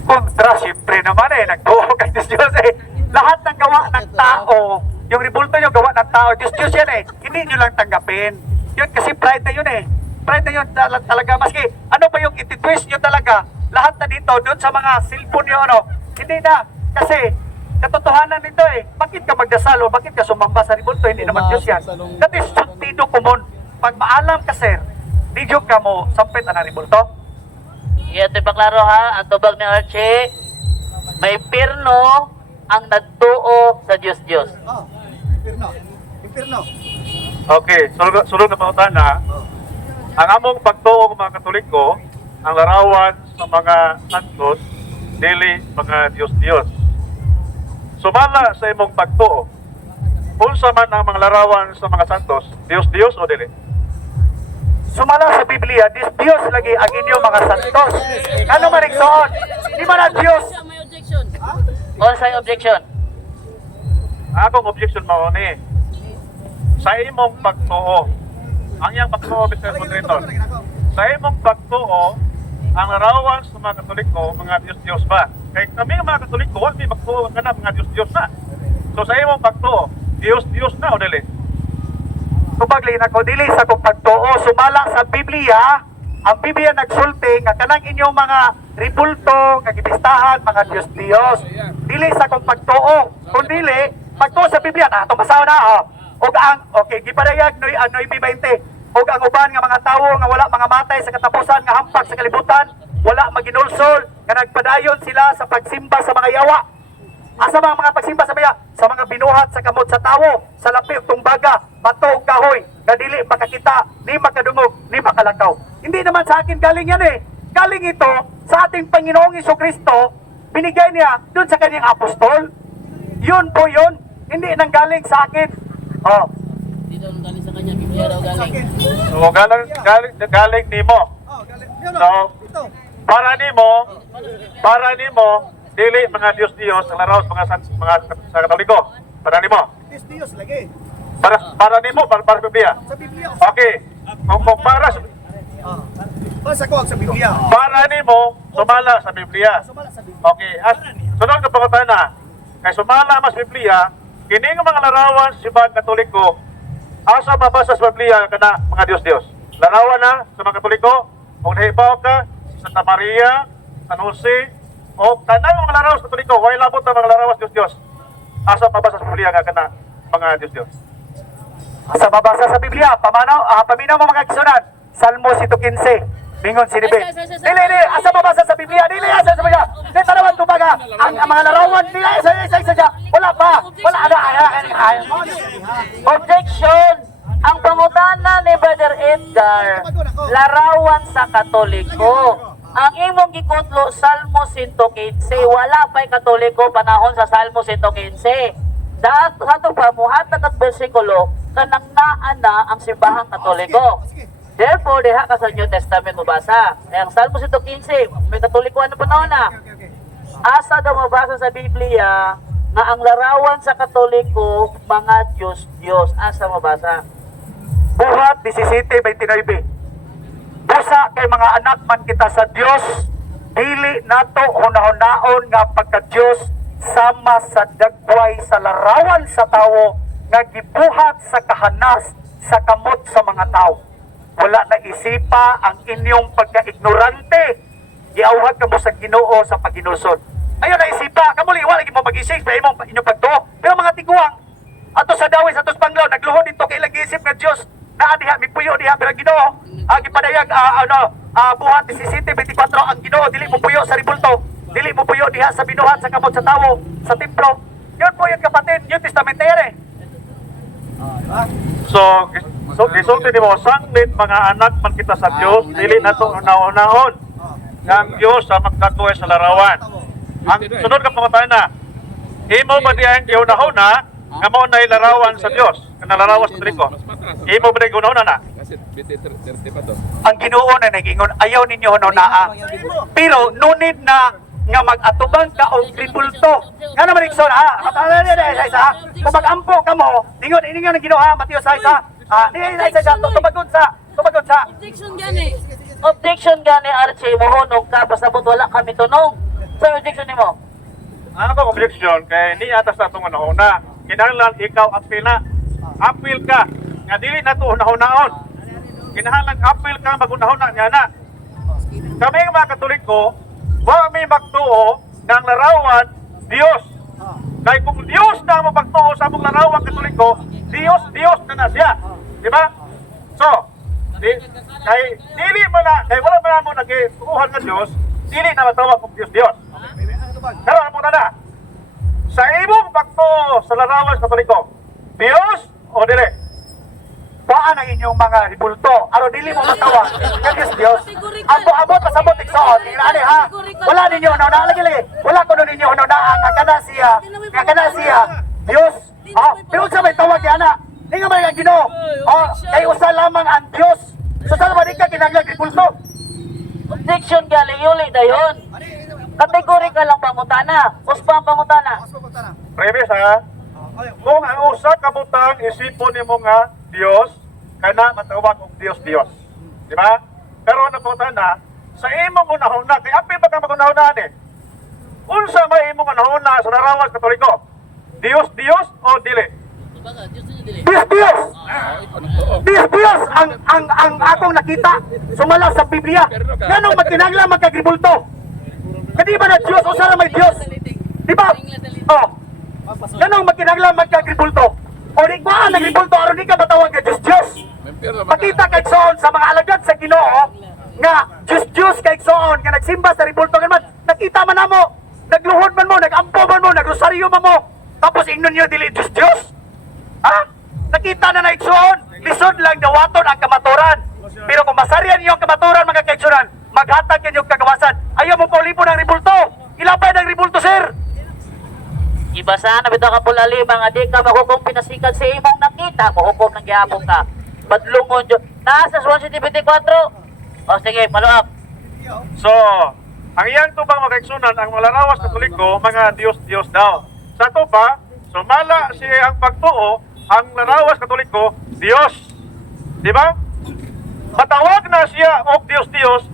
Kontra, siyempre naman nagtuhog kay Diyos Lahat ng gawa ng tao, yung rebulto nyo gawa ng tao, Diyos yan Hindi nyo lang tanggapin. Yun kasi pride na yun Pride na yun talaga. Maski ano ba yung iti-twist nyo talaga, lahat na dito, doon sa mga cellphone nyo, hindi na. Kasi, katotohanan nito bakit ka magdasal o bakit ka sumamba sa rebulto, hindi naman Diyos yan. That is sentido common. Pag maalam ka, sir, di ka mo sampit na rebulto. Ito ipaklaro ha, ang tubag ni Archie, may pirno ang nagtuo sa Diyos-Diyos. Okay, sulod na pangutana. Ang among pagtuo ng mga Katoliko, ang larawan sa mga santos, dili mga Diyos-Diyos. Sumala sa imong pagtuo, unsa man ang mga larawan sa mga santos, Diyos-Diyos o dili? Sumala sa Biblia, Diyos lagi ang inyong mga santos. Ano man igsoon? Di man ang Diyos. Or sa objection? Akong objection mao ni sa imong pagtuo. Ang iyang pagtuo, Mr. Moderator. Sa imong pagtuo, ang larawan sa mga Katoliko, mga Diyos-Diyos ba? Kay kami mga Katoliko, wala may magtuo ka na mga Diyos-Diyos na. So sa imong pagtuo, Diyos-Diyos na o dili? Tubaglin ako, dili sa kong pagtuo, sumala sa Biblia, ang Biblia nagsulti, nga kanang inyong mga ribulto, kagipistahan, mga Diyos-Diyos. Dili sa kong pagtuo, kung dili, pagtuo sa Biblia, itong basaw na, og ang, okay, gipadayag, noy 20, og ang uban nga mga tawo, nga wala mga matay sa katapusan, nga hampak sa kalibutan, wala maginulsol, nga nagpadayon sila sa pagsimba sa mga yawa. Asa mga pagsimba sa maya? Sa mga binuhat sa kamot sa tawo, sa lapi ug tumbaga, bato ug kahoy, nga dili makakita, ni makadungog, ni makalakaw. Hindi naman sa akin galing yan Galing ito sa ating Panginoong Jesucristo, binigay niya dun sa kanyang apostol. Yun po yun, hindi nang galing sa akin. Dito nang galing sa kanya, Biblia daw galing. So galing nimo. So, para nimo, dili mga Diyos-Diyos ang larawan mga sa Katoliko. Para nimo. Diyos lagi. Para nimo, para Biblia. Sa Biblia. Okay. Kung para Basta ko sa Biblia. para nimo, sumala sa Biblia. Sumala sa Biblia. Okay. Sunod na pangutana. Kay sumala mas Biblia, kini nga mga larawan sa ibang Katoliko, asa mabasa sa Biblia kana mga Diyos-Diyos. Larawan na sa mga Katoliko, kung nahibaw ka, Santa Maria, San Jose, o tanang mga larawan sa Katoliko, way labot na mga larawan sa Diyos-Diyos. Asa mabasa sa Biblia nga kana mga Diyos-Diyos. Asa mabasa sa Biblia, paminaw mo mga kisunan. Salmo 115. Mingon sinibi. Dili, asa mabasa sa Biblia? Dili, asa sa Biblia? Dili, tanawan tubaga. Ang mga larawan, dili, isa. Wala pa. Wala, Objection! Ang pangutana ni Brother Edgar, larawan sa Katoliko. Ang imong gikutlo, Salmo 115, wala pa'y Katoliko panahon sa Salmo 115. Sa ito pa, muhatag at bersikulo, kanang naana ang simbahang Katoliko. Therefore, diha ka sa New Testament mabasa. Ang Salmo 115, may Katoliko ano panahon na. Asa daw mabasa sa Biblia nga ang larawan sa Katoliko, mga Diyos-Diyos. Asa mabasa? Buhat 17:29. Busa kay mga anak man kita sa Dios, dili nato hunahon-naon nga pagka-Dios sama sa dagway sa larawan sa tawo nga gibuhat sa kahanas sa kamot sa mga tao. Wala na isipa ang inyong pagka-ignorante. Giawhag kamo sa Ginoo sa paginulsod. Ayon na isipa, kamo wala gyud mo mag-isip sa inyong pagtuo. Pero mga tiguang ato sa dawis ato sa Panglaw nagluhod dito kay lagi isip nga Dios na diha mipuyo diha pero Ginoo gipadayag buhat 17-24 ang Ginoo, dili mo puyo sa ribulto, dili mo puyo diha sa binuhat sa kamot sa tawo, sa templo. Yun po yun kapatid, New Testament yan eh. So gisulti nimo sanglit mga anak man kita sa Dios, dili nato una-unahon nga ang Dios sa magkatuoy sa larawan. Ang sunod ka pangutayan na, imo ba diyan giunahuna nga mao nay larawan sa Dios, kana larawan sa Triko? Imo ba diyan giunahuna na? Ang Ginoo na nagingon, ayaw ninyo hununaa. Pero nunid na nga mag-atubang ka og ribulto. Nga naman ikson ha, isa, kung mag-ampo ka mo, ningon ang Ginoo ha, Mateo 6 ha. Isa, tubagon sa. Objection gani. Objection gani, Archie, mohonong ka, pasabot wala kami tunong. Sa objection nimo? Ano ko objection kay ni atas na itong una. Kinahanglan ikaw apil na. Apil ka. Nga dili na ito una-unaon. Kinahanglan apil ka mag-una-una niya na. Kami mga Katoliko, wa may magtuo ng larawan Dios. Kaya kung Dios na mo pagtuo sa among larawan Katoliko, Dios na siya. Di ba? So, kay dili mo na, kay wala man mo nagtuuhan ng Dios, dili na matawag kong Dios. Pero ano po na? Sa imong pagtuo sa larawan Katoliko, Dios o dili? Paan ang inyong mga ribulto, aron dili mo matawag nga Dios. Abo pasabot iksoon, tingnan ha. Wala ninyo lagi. Wala ko ninyo nga kana siya Dios. Pero sa may tawag yan na. Ninyo may ang Ginoo. Kay usa lamang ang Dios. So saan ba di ka kinahanglan ribulto? Objection gali, yuli dayon. Kategori ka lang pangutana. Uspa ang pangutana. Premise ha? Kung ang usa ka butang isipon nimo nga Dios, kana matawag og Dios. Di ba? Pero ano po na, sa imong unahuna, kay api ba ka mag-unahuna ni? Unsa may imong unahuna sa larawan Katoliko? Dios o dili? Dios ang akong nakita sumala sa Biblia. Ganong magkinahanglan magkagribulto. Kadi ba na Dios o sara may Dios? Di ba? Ganong magkinahanglan magkagribulto. O di ba ang nagribulto aron di ka matawag nga Dios? Makita kay Soon sa mga alagad sa Ginoo nga Diyos kay Soon nga nagsimba sa ribulto man. Nakita man namo, nagluhod man mo, nagampo man mo, nagrosaryo man mo. Tapos ingnon niyo dili Diyos. Ha? Nakita na na Soon, lisod lang dawaton ang kamaturan. Pero kung masarian niyo ang kamaturan mga kaigsunan, maghatag ninyo kagawasan. Ayaw mo paulipon ang ribulto. Ilapay ng ribulto, sir. Ibasa na bitaw ka pulali, mga di ka mahukom pinasikat sa imong nakita, mahukom ng gihapon ka. Badlungon dyan. Nasa 174. O sige, follow up. So, ang iyang tubang makaigsunan, ang malarawas Katoliko, mga Dios daw. Sa tuba, sumala siya ang pagtuo, ang larawas Katoliko, Dios. Di ba? Matawag na siya og Dios.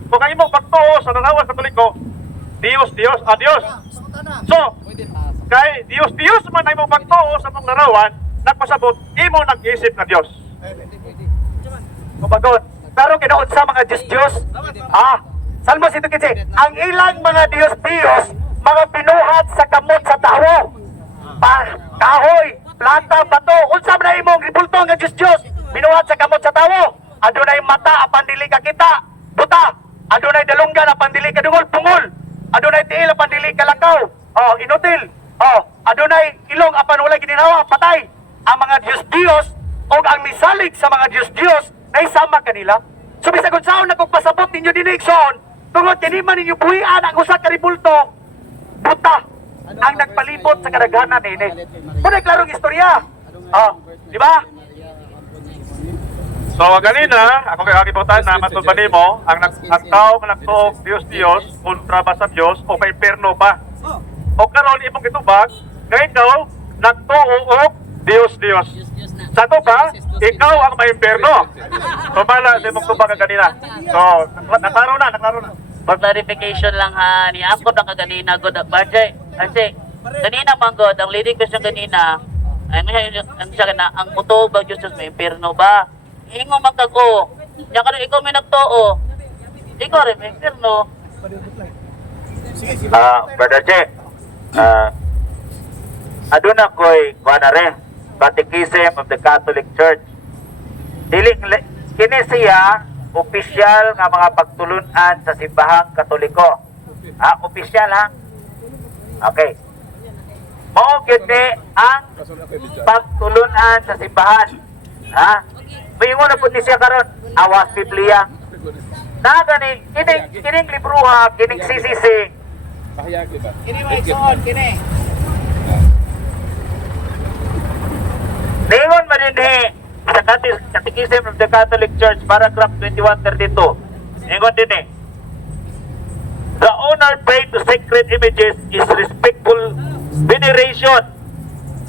Kung ang imong pagtuo sa larawas Katoliko, Dios. So, kay Dios man ay imong pagtuo sa mong larawan, nagpasabot, imo nag-isip na Dios. Kumagon. Pero kinoon sa mga Diyos. Salmo 115. Ang ilang mga Diyos, mga binuhat sa kamot sa tawo. Kahoy, planta, bato. Unsa man na imong ribulto nga Diyos. Binuhat sa kamot sa tawo. Adunay mata, apan dili ka kita. Buta. Adunay dalunggan, apan dili ka dungol, pungol. Adunay tiil, apan dili ka lakaw. Inutil. Adunay ilong, apan wala gininawa, patay. Ang mga Diyos o ang misalig sa mga Diyos na isama kanila. So bisag unsaon nagpasabot ninyo dinhi igsoon, tungod kini man ninyo buhian ang usa ka ribulto, buta ang nagpalibot sa kadaghanan nini. Muna klarong istorya. Di ba? So, ganina, ako kay hakibutan na matulban nimo, ang tao nga nagtuog Dios, kontra ba sa Dios o kay perno ba? O karon imong gitubag, nga ikaw nagtuo og Dios. Sa to ba, ikaw ang maimperno. So, bala, sa imong tubag kanina. So, naklaro na. For clarification lang ha, ni ako na kaganina, good Barjay. Kasi, kanina man God, ang leading question kanina, ang siya na, ang muto ba Diyos may impirno ba? Ingo magkago, niya ka rin ikaw may nagtoo, ikaw rin may impirno. Brother Che, aduna ko'y kuanare, Catechism of the Catholic Church. Kini siya, opisyal nga mga pagtulunan sa simbahang Katoliko. Opisyal ha. Okay. Mao gyud ni ang pagtulunan sa simbahan. Mayingon na po ni siya karon, awas Biblia. Na gani kining libruha, kining CCC. Kini may soon, kini. Ningon man din sa Catechism of the Catholic Church, paragraph 2132. Ningon din the honor paid to sacred images is respectful veneration,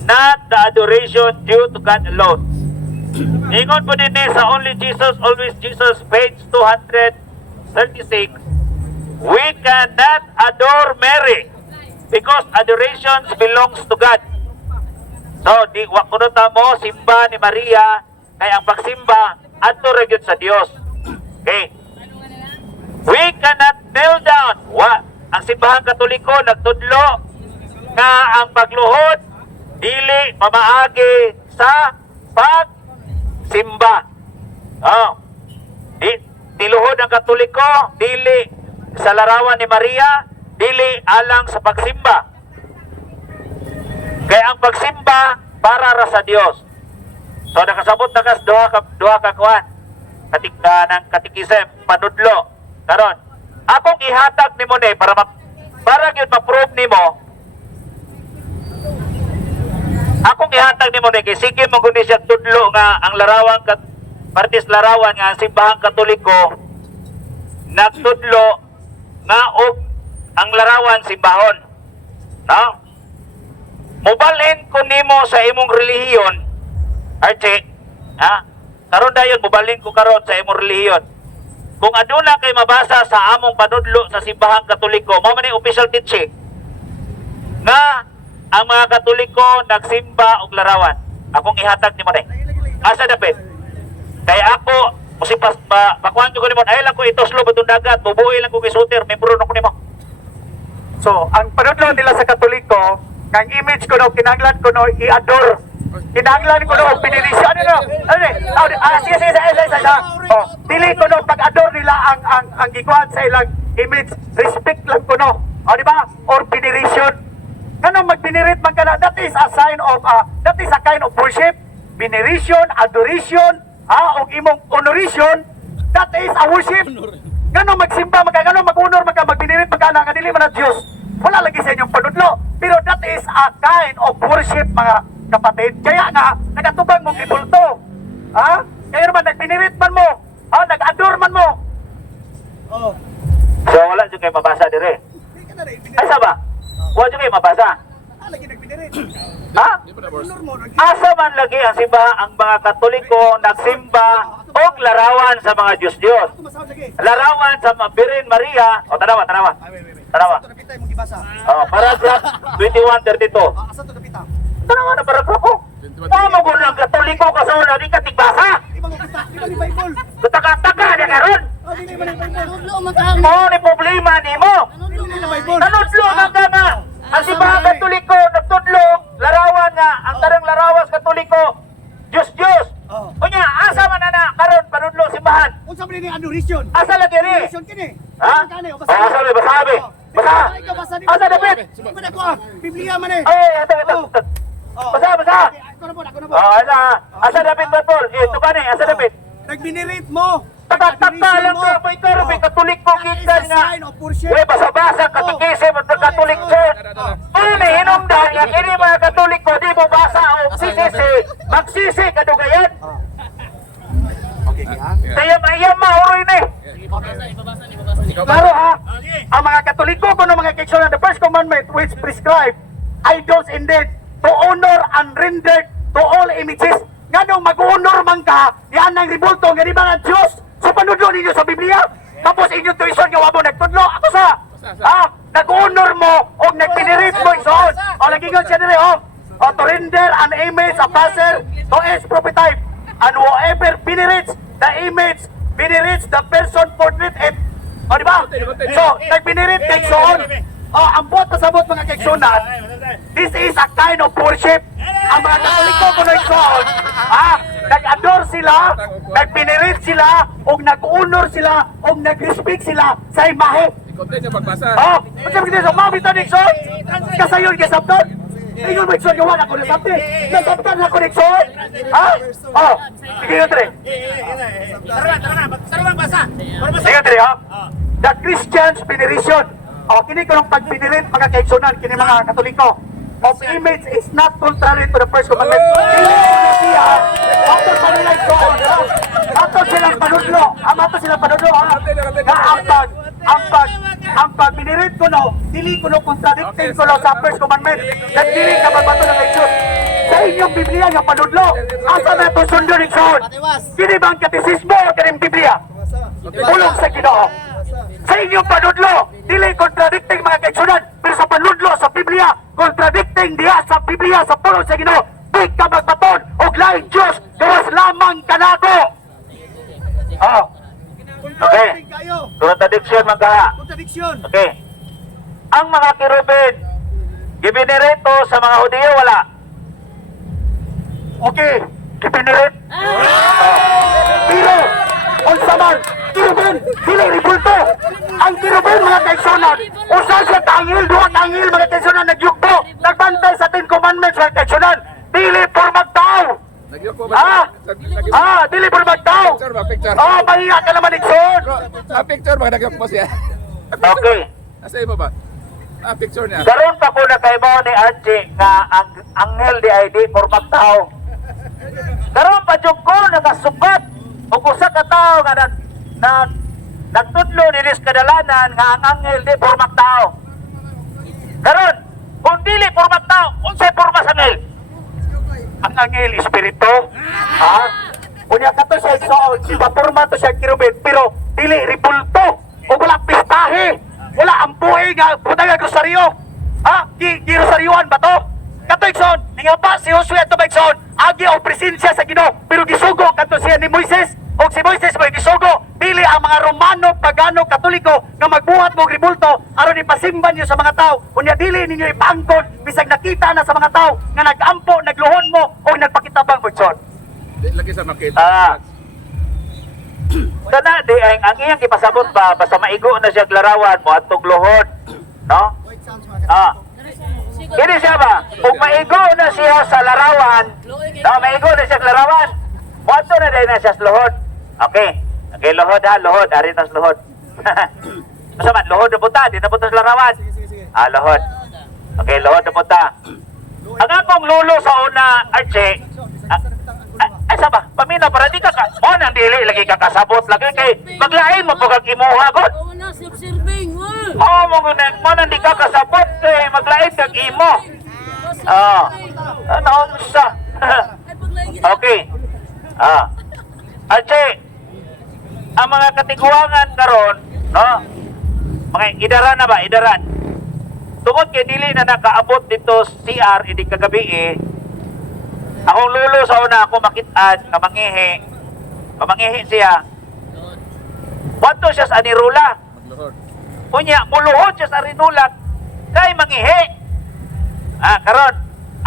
not the adoration due to God alone. Ningon po din sa Only Jesus, Always Jesus, page 236, we cannot adore Mary because adorations belongs to God. So, di wa kuno ta mo simba ni Maria kay ang pagsimba adto ra gyud sa Dios. Okay. We cannot kneel down. Ang simbahang Katoliko nagtudlo nga ang pagluhod dili mamaagi sa pagsimba. Diluhod ang Katoliko dili sa larawan ni Maria, dili alang sa pagsimba. Kaya ang pagsimba para ra sa Dios. So nakasabot na kas duha ka kuan. Ng katikisem panudlo. Karon, akong ihatag nimo ni para gyud ma-prove nimo. Akong ihatag nimo ni kay sige mo guni siya tudlo nga ang larawan partis larawan nga ang simbahang Katoliko nagtudlo nga og ang larawan simbahon. No? Mubalhin ko nimo sa imong relihiyon, Archie, karon dayon mubalhin ko karon sa imong relihiyon. Kung aduna kay mabasa sa among panudlo sa simbahang Katoliko, mao man ni official teaching nga ang mga Katoliko nagsimba og larawan. Akong ihatag nimo ni. Asa dapit? Kay ako musipas pakuan ko nimo ay lang ko itoslo batong dagat, bubuhi lang ko kay shooter, membro na ko nimo. So, ang panudlo nila sa Katoliko, ang image ko no, kinahanglan ko no, i-adore. Kinahanglan ko no, pinilisyon. Sige. Dili ko no, pag-adore nila ang gikuhan sa ilang image, respect lang ko no. Di ba? Or veneration. Ganun mag-venerate man ka na, that is a sign of, that is a kind of worship. Veneration, adoration, o imong honoration, that is a worship. Ganun magsimba, ganun mag-honor, mag-venerate, mag-dili man ang Diyos. Wala lagi sa inyong panudlo. Pero that is a kind of worship, mga kapatid. Kaya nga, nagatubang mong ibulto. Kaya naman, nag-venerate man mo. Nag-adore man mo. So wala jud kay mabasa dire. Asa ba? Wala jud kay mabasa. Lagi nag-venerate. Asa man lagi ang simba ang mga Katoliko nagsimba og larawan sa mga Diyos. Larawan sa Birhen Maria. Tanawa. Paragraph 2132. Tanawa na paragraph ko. Tama mo ng Katoliko kasunod di ka tigbasa. Kutaka-taka niya karon. Panudlo man ka. Mo ni problema nimo. Tanudlo man ka nga. Ang simbahang Katoliko nagtudlo larawan nga ang tarang larawas Katoliko Diyos. Kunya asa man na karon panudlo simbahan. Unsa man ni adoration? Asa lagi ni? Adoration kini. Asa basa. Asa dapat? Biblia man eh. Ito. Basa. Asa dapat betul? Ito ba ni? Asa dapat? Nag-venerate mo. Taka-taka lang ka mo ikaw may Katoliko kita nga. Uy, basa-basa katikisem at Katolik Church. Ano hinungdan nga kini mga Katoliko di mo basa o sisisi. Magsisi kadugayan. Kaya mayam mauroy ni. Klaro ang mga Katoliko kuno mga keksyon the first commandment which prescribe idols indeed to honor and render to all images. Nganong mag-honor man ka, yan ang ribulto nga di mga Diyos. Sa panudlo ninyo sa Biblia, tapos inyong tuition nga wabo nagtudlo. Ako sa, nag-honor mo o nag-venerate mo isoon. Lagi nga siya nire, to render an image, a puzzle, to is prototype. And whoever venerates the image, venerates the person portrait it. Di ba? So, nag-venerate kay isoon. Ang buot na sabot mga keksunan, this is a kind of worship. Ang mga Katoliko kuno isoon, nag-adore sila, nagpinirit sila, o nag-honor sila, o nag-respect sila sa imahe. Continue magbasa. Oh, macam kita sa mami to Nixon. Kasayon ka sabton. Ingon Nixon gawa ako na sabton. Nasabtan ako Nixon. Ha? Oh, sige nga tre. Sige tre ha. The Christians veneration. Oh, kini ko ng pagpinilit mga kaigsunan kini mga Katoliko. Of image is not contrary to the first commandment. Ato silang panudlo. Ato silang panudlo. Ang pag-binirit ko no, dili ko no contradicting ko no sa first commandment. Nagdili ka magbato ng Diyos. Sa inyong Biblia nga panudlo, asa na ito sundo ng Son? Kini ba ang katisismo o kining Biblia? Ulong sa Ginoo. Sa inyong panudlo, dili contradicting mga kaigsunan, pero sa panudlo sa Biblia, contradicting diya sa Biblia sa pulong sa Ginoo. Di ka magbaton og laing Diyos, gawas lamang kanako. Oh. Okay. Contradiction man ka. Okay. Ang mga kirubin, gibinireto sa mga Hudiyo, wala. Okay. Gibiniret. Pero, unsa man, kirubin, dili ribulto. Ang kirubin, mga kaigsunan, usa siya tangil, duha tangil, mga kaigsunan, nagyugbo, nagbantay sa 10 commandments, mga kaigsunan, dili por magtao. Dili por magtao. Oh, mahiya ka naman, Nixon. Picture ba nagyok mo siya? Okay. Asa iba ba? Picture niya. Daron pa ko nakaibaw ni Archie nga ang anghel di ID for magtao. Daron pa jud ko nakasubat og usa ka tawo nga nagtudlo dinhi sa kadalanan nga ang anghel di for magtao. Daron, kung dili for magtao, unsay porma sa anghel? Ang anghel espiritu. Ha? Unya ka to siya soul, si paporma to siya kirubin, pero dili ribulto o wala pistahe. Wala ang buhay nga butang nga rosaryo. Ha? Di rosaryoan ba to? Katoikson, nga ba si Josue ato baikson, agi o presensya sa Ginoo, pero gisugo kadto siya ni Moises, o si Moises mo gisugo, dili ang mga Romano, Pagano, Katoliko nga magbuhat mo ribulto aron ipasimban niyo sa mga tao. Unya dili ninyo ipangkon bisag nakita na sa mga tao nga nagampo, nagluhon mo o nagpakitabang baikson. Di lagi sa makita. Kana di ang iyang ipasabot ba basta maigo na siya larawan mo at tuglohon, no? Kini siya ba? Kung maigo na siya sa larawan, no, maigo na siya sa larawan, wato na dahil na siya sa lohod. Okay. Okay, lohod ha, lohod. Ari na sa lohod. Masaman, lohod na punta, di na punta sa larawan. Lohod. Okay, lohod na punta. Ang akong lulo sa una, Archie, ay saba, pamina para di ka mo nang dili lagi ka kasabot lagi kay maglain mo pag imuha god. Oo na, serving. Mo nang di ka kasabot kay maglain kag imo. Ano sa? Okay. Archie, ang mga katiguangan karon, no? Mga idaran na ba? Idaran. Tungod kay dili na nakaabot dito CR idi kagabi akong lulo sa una ako makitaan, kamangihi siya. Wanto siya sa anirula. Kunya, muluhod siya sa arinula, kay mangihi. Karon,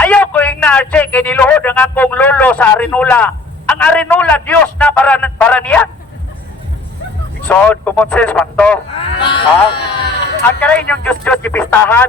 ayaw ko yung na-arche, kay niluhod ang akong lulo sa arinula. Ang arinula, Diyos na para niya. So, common sense man to. Ang karain yung Diyos gipistahan.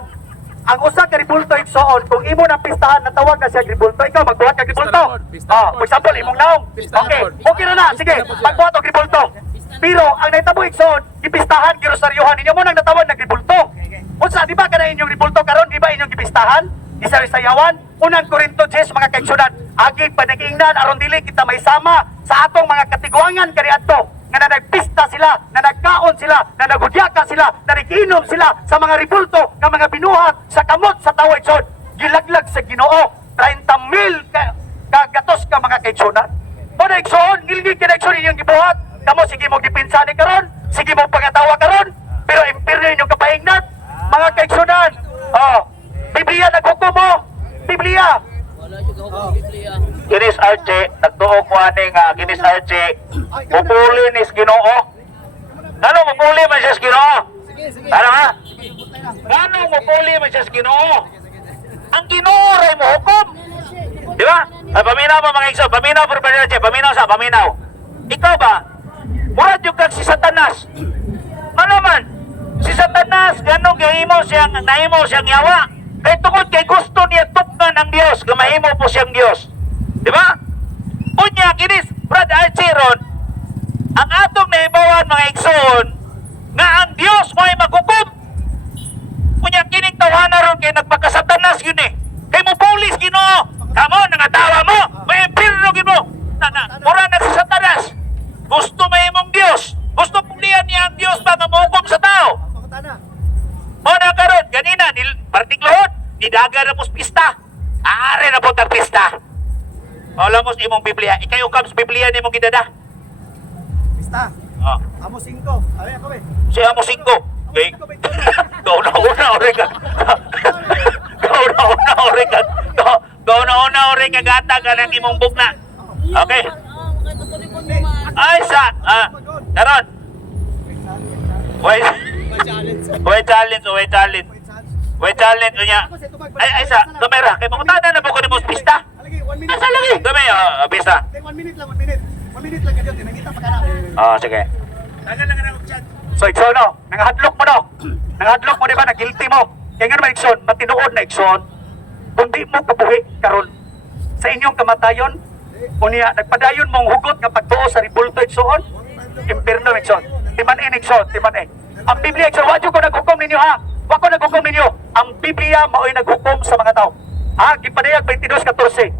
Ang usa ka ribulto igsoon, kung imo na pistahan natawag na siya ribulto, ikaw magbuhat ka ribulto. For example, imong naong. Okay na. Sige, magbuhat og ribulto. Pero ang naitabo igsoon, gipistahan, girosaryuhan ninyo mo nang natawag na ribulto. Unsa di ba kana inyong ribulto karon, di ba inyong gipistahan? Isa-isayawan, unang Korinto 10 mga kaigsunan, agi panagingnan aron dili kita may sama sa atong mga katiguangan kaniadto. Nga na nagpista sila, na nagkaon sila, na nagudyakan sila, na nagiinom sila sa mga ribulto, ng mga binuhat, sa kamot, sa tawaitson, gilaglag sa Ginoo, 30,000 kagatos ka mga kaigsunan. O na igsoon, ngilgig ka na igsoon inyong gibuhat, kamo sige mo gipinsani karon, sige mo pangatawa karon, pero impiryo inyong kapahingnat, mga kaigsunan. Biblia naghukom mo, Biblia. Ginis Archie, nagtuo ko ani nga Ginis Archie, mupuli ni Ginoo. Ano mupuli man siya Ginoo? Ano ha? Ano mupuli man siya Ginoo? Ang Ginoo ray mo hukom. Di ba? Paminaw mo mga igsoon. Paminaw, Brother RJ. Paminaw sa, paminaw. Ikaw ba? Murad yung kag si Satanas. Ano man? Si Satanas, ganun gahimo siyang, nahimo siyang yawa. Kaya tungkol kay gusto niya tuknan ang Diyos, gamahimo po siyang Diyos. Di ba? Unya, kinis, Brad Archeron, ang atong naibawan mga igsoon, nga ang Diyos mo ay maghukom. Unya, kining tawanan ron kay nagpagkasatanas yun eh. Kay mo pulis, Ginoo. Kamo, nangatawa mo. May impirno, Ginoo. Mura na si Satanas. Gusto may imong Diyos. Gusto pulihan niya ang Diyos ba nga mahukom sa tao. O na karon, ganina, partiklohon, nidaga na pos pista. Aare na po tag pista. Alam mo sa imong Biblia, ikayo kams Biblia ni mong gidada. Pista. Oh. Amo 5. Ay ako eh. Siya mo 5. Okay. Gauna-una oregan. Gauna-una oregan. Gauna-una oregan gata ka ng imong bugna. Okay. Ay sa, karon. Wait challenge niya. Ay sa, kamera, kay mangutana na po ko ni mong pista. Asa lagi? Dami, pista. 1 minute lang, 1 minute. 1 minute lang kadyo, nangita pa kana. Sige. Tagal lang na chat. So, Ikson, no? Nangahadlok mo, no? Nangahadlok mo, di ba? Nag-guilty mo. Kaya nga naman, Ikson, matinuod na Ikson, kung di mo kabuhi karon sa inyong kamatayon, unya, nagpadayon mong hugot nga pagtuo sa ribulto, Ikson, impirno, Ikson. Timan-in, Ikson, timan-in. Ang Biblia, Ikson, wadyo ko naghukom ninyo, ha? Wako naghukom ninyo. Ang Biblia, mao'y naghukom sa mga tao. Ha? Gipadayag 22:14.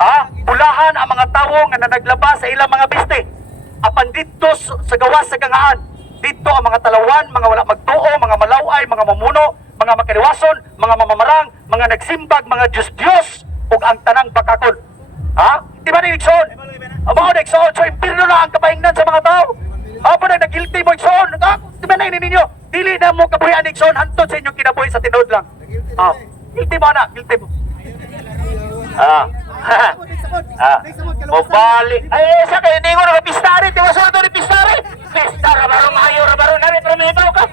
Ha? Pulahan ang mga tao nga nanaglaba sa ilang mga biste. Apan dito sa gawas sa gangaan, dito ang mga talawan, mga wala magtuo, mga malaway, mga mamuno, mga makaliwason, mga mamamarang, mga nagsimbag, mga Diyos-Diyos, ug ang tanang bakakon. Ha? Di ba ni Nixon? Amo na Nixon, so impirno na ang kapaingnan sa mga tao. Apo na nag-guilty mo Nixon. Ha? Di ba na ninyo? Dili na mo kabuhian Nixon, hantod sa inyong kinabuhi sa tinod lang. Ha? Guilty mo na, guilty mo. Mabalik. Ay, sa kayo, hindi ko nakapistari. Di ba sunod ni pistari? Pista, rabaro, mayo, rabaro, nari, pero may ibaw ka.